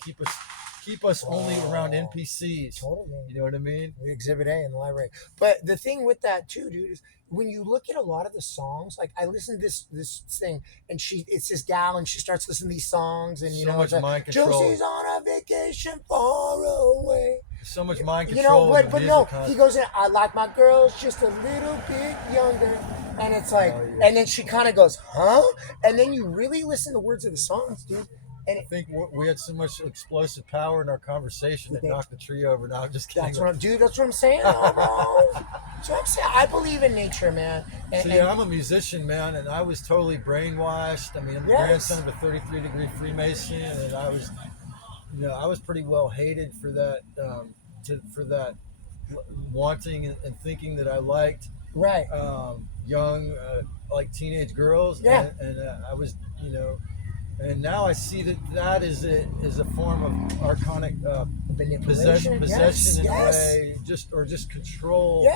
keep us only around NPCs. Totally. You know what I mean? We Exhibit A in the library. But the thing with that too, dude, is when you look at a lot of the songs, like I listened to this thing, and it's this gal, and she starts listening to these songs, and so much mind control. Josie's on a vacation far away. So much mind control. But no, he goes in. I like my girls just a little bit younger, and it's like, and then she kind of goes, huh? And then you really listen to the words of the songs, dude. And I think we had so much explosive power in our conversation that knocked the tree over. Now I'm just kidding. That's what I'm saying, bro. That's what I'm saying. I believe in nature, man. I'm a musician, man, and I was totally brainwashed. I mean, I'm the grandson of a 33-degree Freemason, and I was pretty well hated for that, wanting and thinking that I liked young, like teenage girls. Yeah. And I was, and now I see that is a form of archonic possession in a way, just control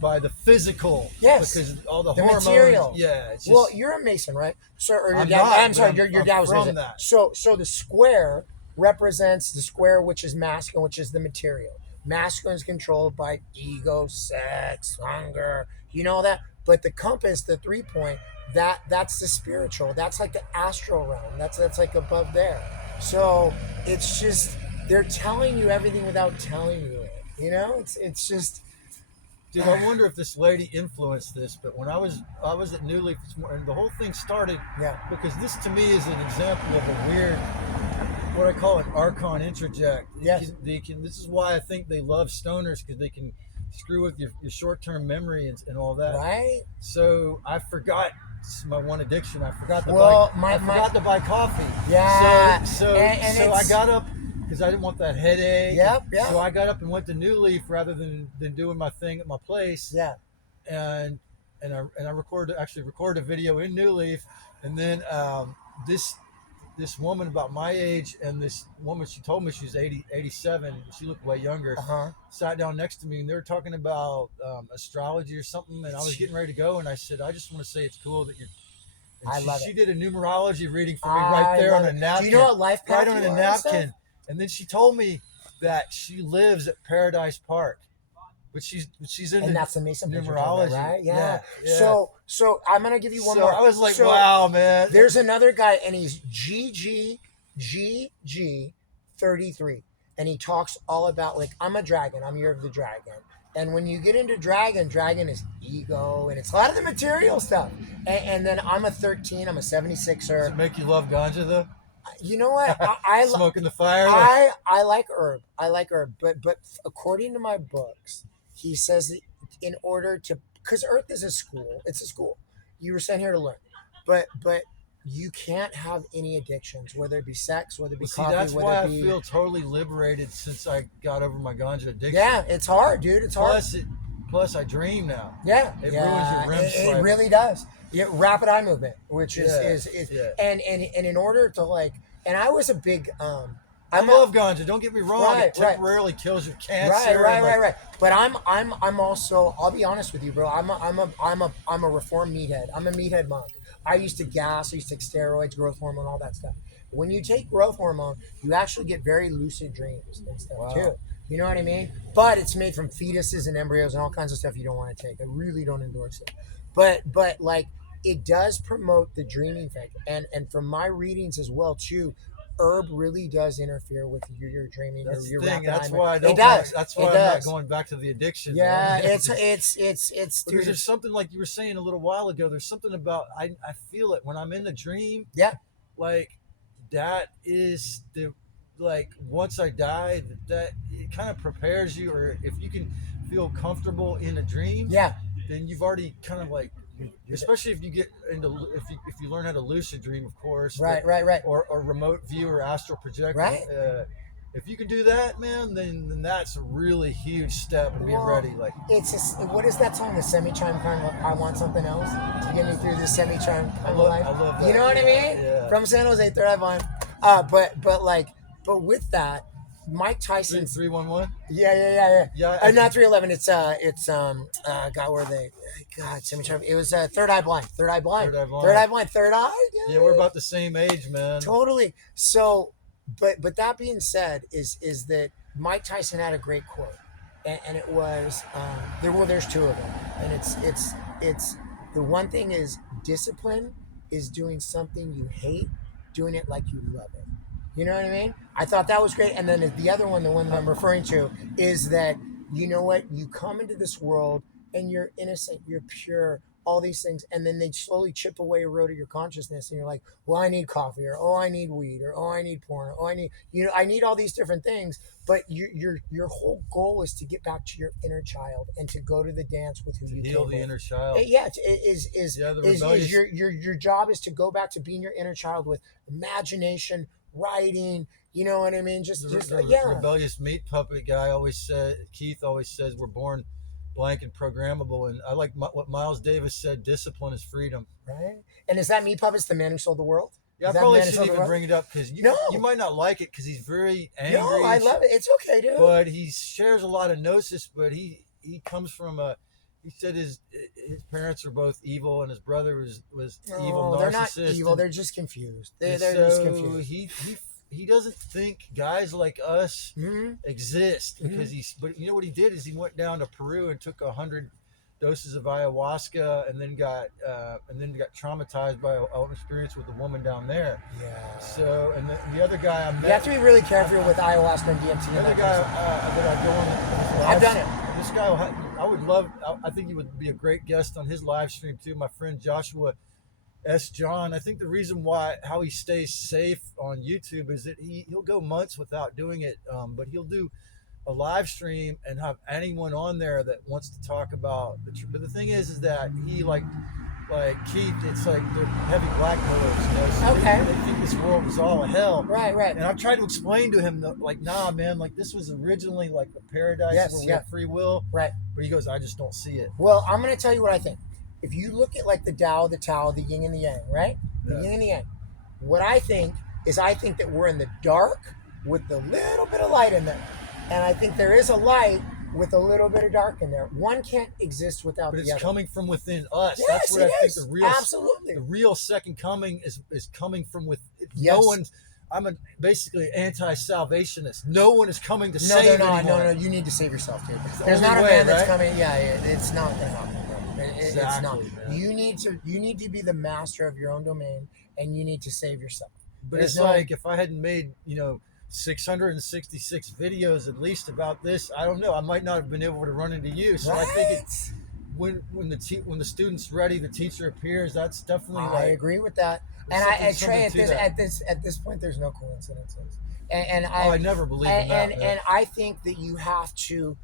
by the physical. Yes. Because all the hormones. Material. Yeah. It's just, well, you're a Mason, right? So, or your I'm dad, not, I'm sorry, your dad was from Mason. that. So the square represents the square, which is masculine, which is the material. Masculine is controlled by ego, sex, hunger, that. But the compass, the 3-point, that's the spiritual. That's like the astral realm. That's like above there. So it's just they're telling you everything without telling you it. It's just. Dude, I wonder if this lady influenced this. But when I was at New Leaf this morning, the whole thing started because this to me is an example of a weird, what I call an archon interject. Yes. This is why I think they love stoners, because they can screw with your short-term memory and all that. Right. So I forgot. This is my one addiction. I forgot to buy coffee. Yeah. So I got up because I didn't want that headache. Yep. So I got up and went to New Leaf rather than doing my thing at my place. Yeah. And I recorded a video in New Leaf, and then this woman about my age, and this woman, she told me she was 87. She looked way younger. Sat down next to me, and they were talking about astrology or something, and I was getting ready to go, and I said, I just want to say it's cool that you're. She did a numerology reading for me right there on a napkin. Do you know what life path right on a napkin? And then she told me that she lives at Paradise Park, but she's into and that's the Mason numerology, right? Yeah. Yeah. So I'm gonna give you one more. I was like, wow, man. There's another guy, and he's GG33, and he talks all about, like, I'm a dragon. I'm year of the dragon. And when you get into dragon is ego, and it's a lot of the material stuff. And then I'm a 13. I'm a 76er. Does it make you love ganja though? You know what? I smoking the fire. I like herb. But according to my books, he says that in order to, because Earth is a school. It's a school. You were sent here to learn, but you can't have any addictions, whether it be sex, whether it be coffee. That's why I feel totally liberated since I got over my ganja addiction. Yeah, it's hard, dude. It's hard. Plus, I dream now. Yeah, it ruins your REM sleep. It really does. Yeah, rapid eye movement, which is and in order to, like, and I was a big I love ganja. Don't get me wrong. It temporarily kills your cancer. Right. But I'm also, I'll be honest with you, bro. I'm a reformed meathead. I'm a meathead monk. I used to gas. I used to take steroids, growth hormone, all that stuff. When you take growth hormone, you actually get very lucid dreams and stuff too. You know what I mean? But it's made from fetuses and embryos and all kinds of stuff you don't want to take. I really don't endorse it. But like, it does promote the dreaming thing. And from my readings as well too, herb really does interfere with your dreaming. That's your the thing. That's rapid why I don't. It does. That's why I'm not going back to the addiction. Yeah, man. it's. Because there's something, like you were saying a little while ago. There's something about I feel it when I'm in the dream. Yeah. Like that is the, like, once I die, that it kind of prepares you, or if you can feel comfortable in a dream. Yeah. Then you've already kind of like. Especially if you get into, if you learn how to lucid dream, of course, right, or remote view or astral project, right. If you can do that, man, then that's a really huge step in being ready. Like, it's just, what is that song, the semi-chime kind of, I want something else to get me through this semi-chime kind of life. I love that. You know what I mean? Yeah. From San Jose, Third Eye Blind. But with that, Mike Tyson. 311. Yeah. Not 311. It's God, where are they? God, semi-chime. It was Third Eye Blind. Third Eye. Yeah, we're about the same age, man. Totally. So, but that being said, is that Mike Tyson had a great quote, and it was there's two of them, and it's the one thing is, discipline is doing something you hate, doing it like you love it. You know what I mean? I thought that was great. And then the other one, the one that I'm referring to, is that, you know what? You come into this world and you're innocent, you're pure, all these things, and then they slowly chip away a road of your consciousness, and you're like, well, I need coffee, or oh, I need weed, or oh, I need porn, or oh, I need all these different things. But your whole goal is to get back to your inner child and to go to the dance with who you heal the inner child. Yeah, your job is to go back to being your inner child with imagination, writing, you know what I mean? The rebellious meat puppet guy Keith always says we're born blank and programmable, and I like what Miles Davis said: discipline is freedom. Right? And is that meat puppet's the man who sold the world? Yeah, I probably shouldn't even bring it up because you might not like it because he's very angry. No, I love it. It's okay, dude. But he shares a lot of gnosis. But he comes from he said his parents were both evil, and his brother was evil, narcissist. They're not evil. They're just confused. They're just confused. He doesn't think guys like us exist because But you know what he did is he went down to Peru and took 100 doses of ayahuasca, and then got traumatized by an experience with a woman down there. Yeah. So, and the other guy I met. You have to be really careful with ayahuasca and DMT. The other guy that I go on. I've done it. This guy, I would love. I think he would be a great guest on his live stream too. My friend Joshua S. John. I think the reason how he stays safe on YouTube is that he'll go months without doing it, but he'll do a live stream and have anyone on there that wants to talk about the truth. But the thing is that he like Keith, it's like they're heavy black pillars, you know? So okay. They think this world is all a hell. Right. And I've tried to explain to him that, like, nah, man, like this was originally like a paradise where we have free will. Right. But he goes, I just don't see it. Well, I'm going to tell you what I think. if you look at like the Tao, the yin and the yang, right? The Yeah. yin and the yang. What I think that we're in the dark with a little bit of light in there. And I think there is a light with a little bit of dark in there. One can't exist without But the it's other. coming from within us. Yes, That's what I think is. the real Absolutely. the real second coming is coming from within. Yes. No one's. I'm basically anti-salvationist. No one is coming to No, save they're not. anyone. No, you need to save yourself, dude. the There's only not a way, man that's right? coming. Yeah, it's not gonna happen, bro. It's not. Exactly, man. You need to be the master of your own domain, and you need to save yourself. But There's it's no- like if I hadn't made 666 videos at least about this, I don't know. I might not have been able to run into you. So I think it's when the student's ready, the teacher appears. That's definitely I like. agree with that. There's And something Trey, to that. at this point, there's no coincidences. And I never believe in that. Man. and I think that you have to.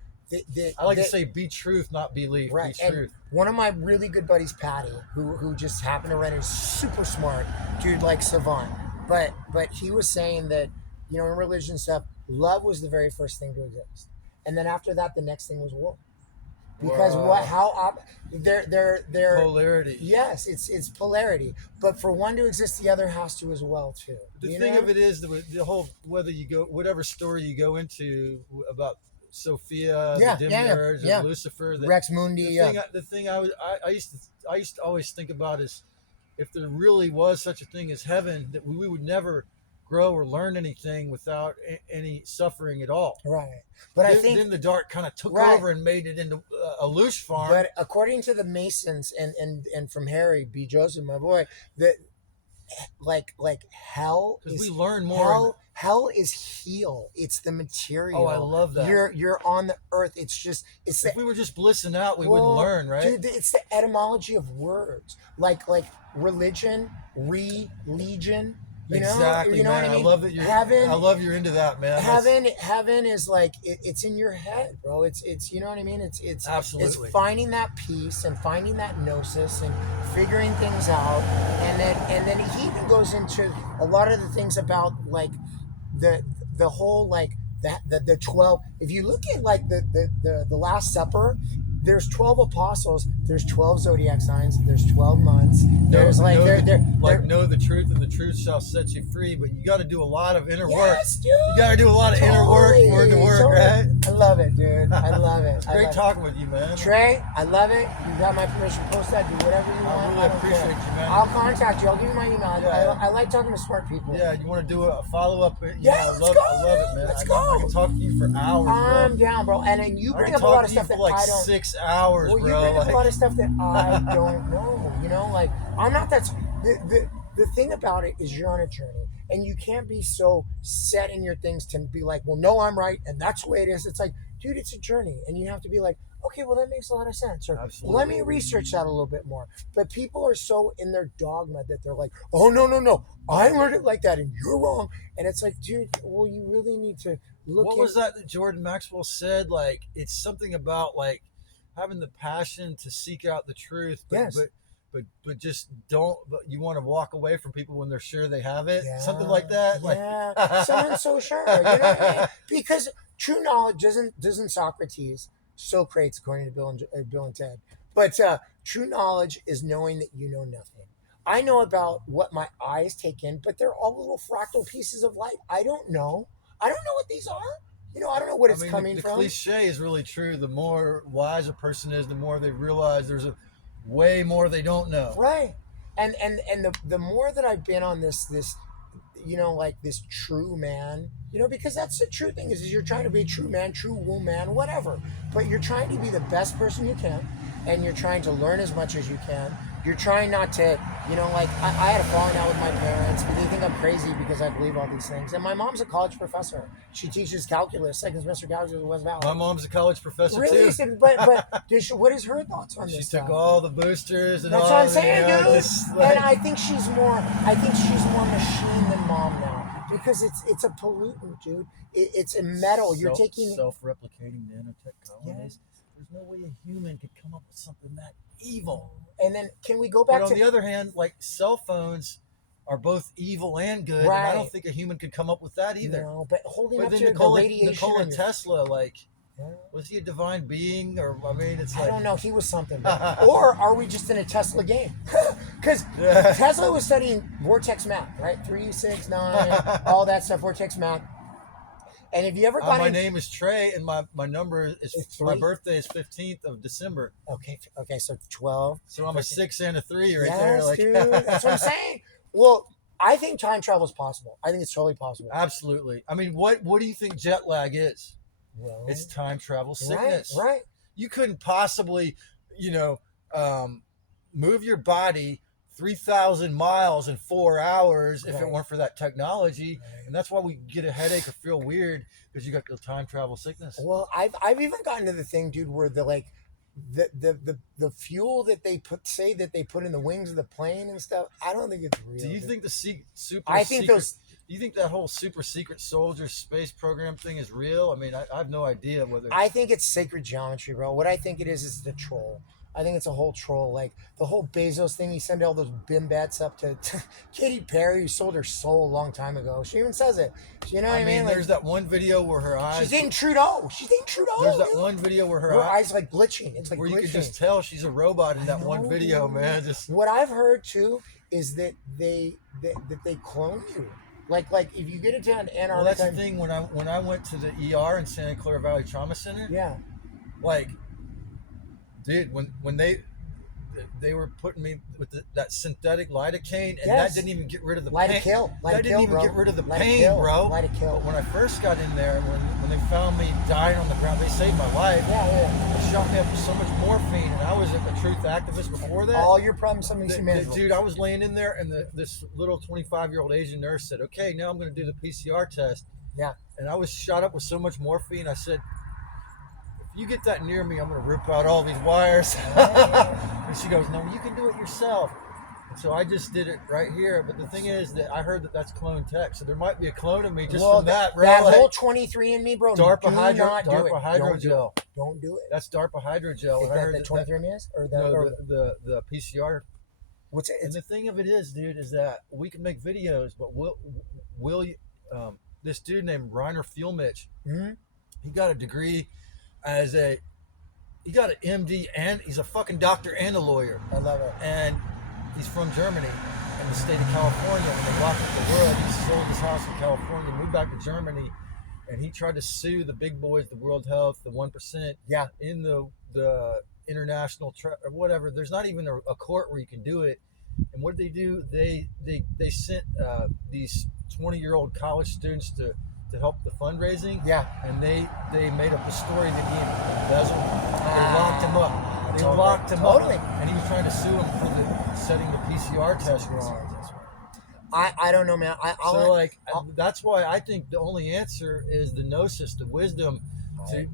I like to say be truth, not belief. Right. Be truth. And one of my really good buddies, Patty, who just happened to rent, is super smart dude, like savant. But he was saying that in religion stuff, love was the very first thing to exist, and then after that, the next thing was war. Because they're Polarity. Yes, it's polarity. But for one to exist, the other has to as well too. The thing of it is the whole whether you go whatever story you go into about Sophia, the Demiurge, and Lucifer, Rex Mundi. The thing I used to always think about is if there really was such a thing as heaven, that we would never grow or learn anything without any suffering at all. Right. But I think then the dark kind of took over and made it into a loosh farm. But according to the Masons and from Harry B. Joseph, my boy, that like hell is, we learn more. Hell is heel. It's the material. Oh, I love that. You're on the earth. If we were just blissing out, we wouldn't learn, right? Dude, it's the etymology of words. Like religion, legion. Exactly, you know man. what I mean? I love that I love you're into that, man. Heaven is like it's in your head, bro. It's you know what I mean? It's absolutely. It's finding that peace and finding that gnosis and figuring things out, and then he even goes into a lot of the things about like the whole like the 12. If you look at like the Last Supper, there's 12 apostles, there's 12 zodiac signs, there's 12 months. There's know the truth, and the truth shall set you free. But you got to do a lot of inner work. Dude. You got to do a lot of inner work for it to work, right? I love it, dude. I love it. It's great talking with you, man. Trey, I love it. You got my permission. Post that. Do whatever you want. I really appreciate you, man. I'll contact you. I'll give you my email. Yeah. I like talking to smart people. Yeah, you want to do a follow-up? Yeah, I love it, man. Let's I go. can talk to you for hours, bro. I'm down, bro. And then you bring up a lot of stuff that like I don't. 6 hours, well, bro. You bring up a lot of stuff that I don't know. Like I'm not that. The thing about it is you're on a journey, and you can't be so set in your things to be like, well, no, I'm right, and that's the way it is. It's like, dude, it's a journey, and you have to be like, okay, well, that makes a lot of sense, or let me research that a little bit more. But people are so in their dogma that they're like, oh, no, I learned it like that, and you're wrong. And it's like, dude, well, you really need to look. What was that Jordan Maxwell said? Like, it's something about like having the passion to seek out the truth, but just don't. But you want to walk away from people when they're sure they have it. Yeah, something like that. Yeah, like, someone's so sure. You know what I mean? Because true knowledge doesn't Socrates, Socrates, according to Bill and Ted. But true knowledge is knowing that you know nothing. I know about what my eyes take in, but they're all little fractal pieces of light. I don't know what these are. I don't know what it's coming from. The cliche is really true. The more wise a person is, the more they realize there's a way more they don't know. Right. And the more that I've been on this like this true man, because that's the true thing is you're trying to be a true man, true woman, whatever. But you're trying to be the best person you can, and you're trying to learn as much as you can. You're trying not to, like I had a falling out with my parents, but they think I'm crazy because I believe all these things. And my mom's a college professor. She teaches calculus, second semester calculus at West Valley. My mom's a college professor really? too. But what is her thoughts on this? She took all the boosters and that's all. That's what I'm saying, dude. And I think she's more machine than mom now because it's a pollutant, dude. It's a metal. You're taking self-replicating nanotech colonies. There's no way a human could come up with something that evil. And then can we go back but on the other hand, like cell phones are both evil and good, right. and I don't think a human could come up with that either. No, but holding up to Nikola, the radiation. Nikola Tesla, like Was he a divine being, or I mean, it's I like don't know. He was something. Or are we just in a Tesla game? Because Yeah. Tesla was studying vortex math, right? 3, 6, 9, all that stuff, vortex math. And if you ever got my in, name is Trey, and my number It's is three? my birthday is 15th of December. okay, so 12. So I'm a 6 and a 3 right Yes, there. Like, dude. That's what I'm saying. Well, I think time travel is possible. I think it's totally possible. absolutely. I mean, what do you think jet lag is? Well, It's time travel right, sickness. right. You couldn't possibly, move your body 3,000 miles in 4 hours if it Right. weren't for that technology. Right. And that's why we get a headache or feel weird, because you got the time travel sickness. Well, I've even gotten to the thing, dude, where the fuel that they say that they put in the wings of the plane and stuff, I don't think it's real. Do you dude. think the super I think secret, those. do you think that whole super secret soldier space program thing is real? I mean, I have no idea whether I think it's sacred geometry, bro. What I think it is the troll. I think it's a whole troll. Like the whole Bezos thing, he sent all those bimbats up to Katy Perry, who sold her soul a long time ago. She even says it. You know what I mean? Like, there's that one video where her eyes. she's dating Trudeau. There's that dude. one video where Her eyes like glitching. It's like where glitching. you can just tell she's a robot in that one know, video, dude. man. Just What I've heard too is that they clone you. Like if you get into an Antarctica. well, that's the thing. When I went to the ER in Santa Clara Valley Trauma Center, Yeah. like, dude, when they were putting me with that synthetic lidocaine, and Yes. that didn't even get rid of the Light pain. a kill. Light that a didn't kill, even bro. get rid of the Light a pain, kill. bro. Light a kill. But when I first got in there, when they found me dying on the ground, they saved my life. Yeah. They shot me up with so much morphine, and I was a truth activist before that. All your problems, something's manageable. Dude, I was laying in there, and this little 25-year-old Asian nurse said, "Okay, now I'm going to do the PCR test." Yeah. And I was shot up with so much morphine. I said, "If you get that near me, I'm going to rip out all these wires." And she goes, "No, you can do it yourself." And so I just did it right here. But the thing is that I heard that that's clone tech, so there might be a clone of me just from that, bro. That Like, whole 23andMe, bro. DARPA do hydro- not do DARPA it. Don't do hydrogel. it. Don't do it. That's DARPA hydrogel. Is And I that heard the that 23andMe is or the no, or the PCR. what's it? And It's, the thing of it is, dude, is that we can make videos, but will this dude named Reiner Fuelmich, Mhm. he got a degree he got an MD, and he's a fucking doctor and a lawyer. I love it. And he's from Germany and the state of California. When they locked up the world, he sold his house in California, moved back to Germany, and he tried to sue the big boys, the World Health, the 1%, Yeah. in the international or whatever. There's not even a court where you can do it. And what did they do? They sent these 20-year-old college students to help the fundraising. Yeah. And they made up a story that he had embezzled. They locked him up. They Totally. locked him Totally. up. And he was trying to sue him for setting the PCR test wrong. I don't know, man. That's why I think the only answer is the gnosis, the wisdom, to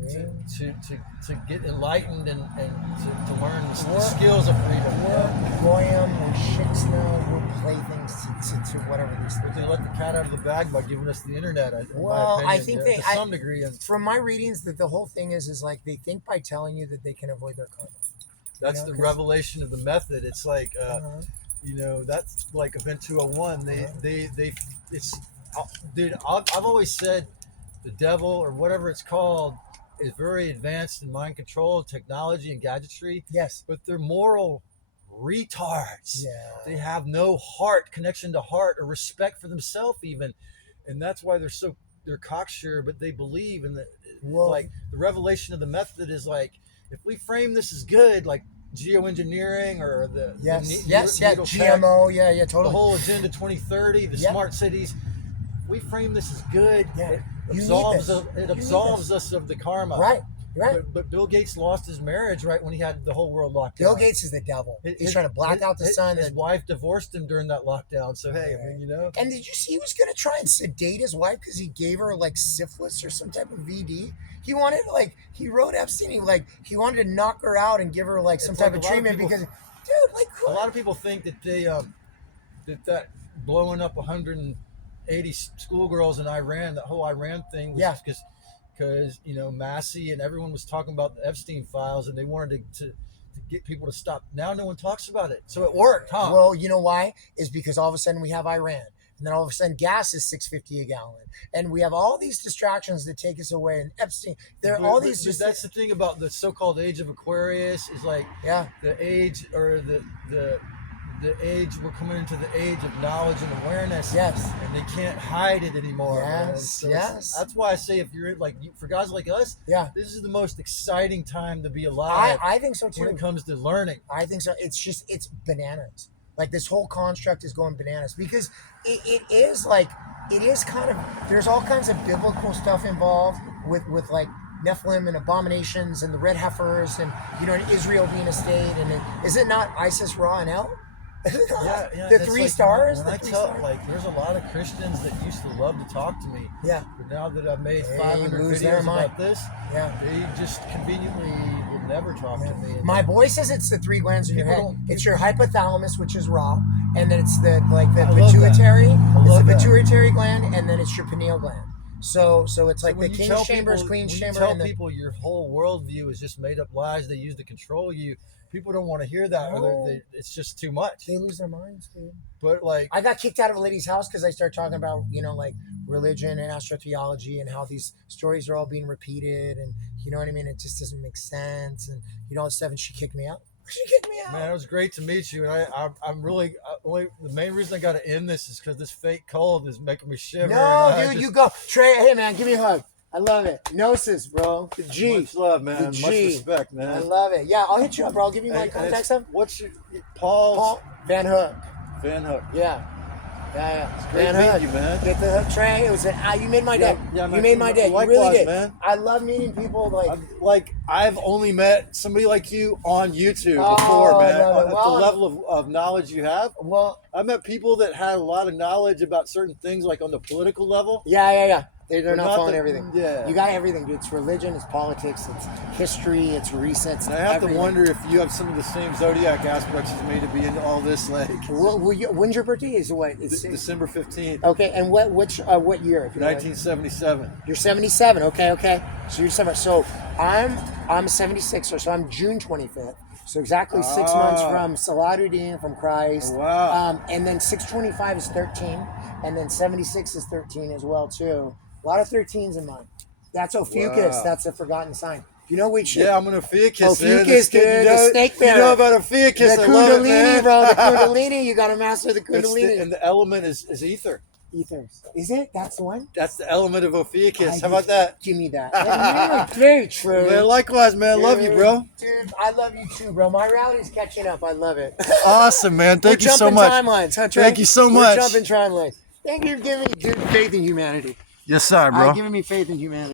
get enlightened and to learn the skills of freedom. We're goyim, we're shits now, we're playthings to whatever these But they let the cat out of the bag by giving us the internet. Well, I think to some degree. And from my readings, that the whole thing is like they think by telling you that they can avoid their karma. that's the revelation of the method. It's like, that's like Event 201. Dude, I've always said the devil or whatever it's called is very advanced in mind control, technology, and gadgetry. Yes. But they're moral retards. Yeah. They have no connection to heart or respect for themselves even. And that's why they're cocksure, but they believe in like the revelation of the method is like, if we frame this as good, like geoengineering or needle tech, GMO, totally. the whole Agenda 2030, the smart cities, we frame this as good. Yeah. It absolves us of the karma. Right. But Bill Gates lost his marriage right when he had the whole world locked down. Bill Gates is the devil. He's trying to black out the sun. His wife divorced him during that lockdown. So hey, Right. I mean, And did you see he was going to try and sedate his wife because he gave her like syphilis or some type of VD? He wanted he wrote Epstein. He wanted to knock her out and give her like some type of treatment because, dude, like a lot of people think that they that blowing up 180 schoolgirls in Iran, that whole Iran thing was because Massey and everyone was talking about the Epstein files and they wanted to get people to stop. Now no one talks about it, so it worked, huh? Well, you know why? Is because all of a sudden we have Iran. And then all of a sudden, gas is $6.50 a gallon, and we have all these distractions that take us away. And Epstein, there are all these. But that's the thing about the so-called age of Aquarius is like the age or the age we're coming into the age of knowledge and awareness. Yes, and they can't hide it anymore. Yes, so yes. That's why I say if you're like for guys like us, this is the most exciting time to be alive. I think so too. When it comes to learning, I think so. It's bananas. Like this whole construct is going bananas because it is kind of, there's all kinds of biblical stuff involved with like Nephilim and abominations and the red heifers and Israel being a state, and is it not Isis, Ra, and El? The three stars. There's a lot of Christians that used to love to talk to me. Yeah. But now that I've made 500 videos about this, they just conveniently will never talk to me. My boy says it's the three glands in your head. It's your hypothalamus, which is Ra, and then it's the pituitary. It's the pituitary gland, and then it's your pineal gland. So it's like the king's chambers, queen's chamber. When you tell people your whole worldview is just made up lies they use to control you, people don't want to hear that. No. It's just too much. They lose their minds, dude. But like, I got kicked out of a lady's house because I started talking about like religion and astrotheology and how these stories are all being repeated, and you know what I mean. It just doesn't make sense, and all this stuff. And she kicked me out. Man, it was great to meet you, and I'm really the main reason I got to end this is because this fake cold is making me shiver. No, dude, you go, Trey. Hey, man, give me a hug. I love it. GNOSIS, bro. The G. Much love, man. Much respect, man. I love it. Yeah, I'll hit you up, bro. I'll give you my contact stuff. What's your Paul Van Hoek. Van Hoek. Yeah. It's great meeting you, man. Get the hook, Trey. It was you made my day. Yeah, you made my day. Likewise, you really did. Man. I love meeting people I've only met somebody like you on YouTube before, man. At the level of knowledge you have. Well, I met people that had a lot of knowledge about certain things, like on the political level. Yeah. They're not following everything. Yeah. You got everything, dude. It's religion, it's politics, it's history, it's recent. And I have to wonder if you have some of the same zodiac aspects as me to be into all this. Like, when's your birthday? Is what? It's December 15th. Okay, and what year? 1977. You're 77. Okay. So you're 77. So I'm 76er. So I'm June 25th. So exactly 6 months from Saladuddin, from Christ. Oh, wow. And then 625 is 13, and then 76 is 13 as well too. A lot of 13s in mine. That's Ophiuchus. Wow. That's a forgotten sign. You know which shit? Yeah, I'm an Ophiuchus. Ophiuchus, dude. The snake bearer. You know about Ophiuchus. The Kundalini, bro. The Kundalini. You got to master the Kundalini. And the element is ether. Ethers. Is it? That's the one? That's the element of Ophiuchus. How about that? Give me that. Very true. Man, likewise, man. Dude, love you, bro. Dude, I love you too, bro. My reality's catching up. I love it. Awesome, man. Thank you so much. Timelines, huh, Trey? Thank you so much. We're jumping timelines. Thank you for giving me faith in humanity. Yes, sir, bro. Giving me faith in humanity.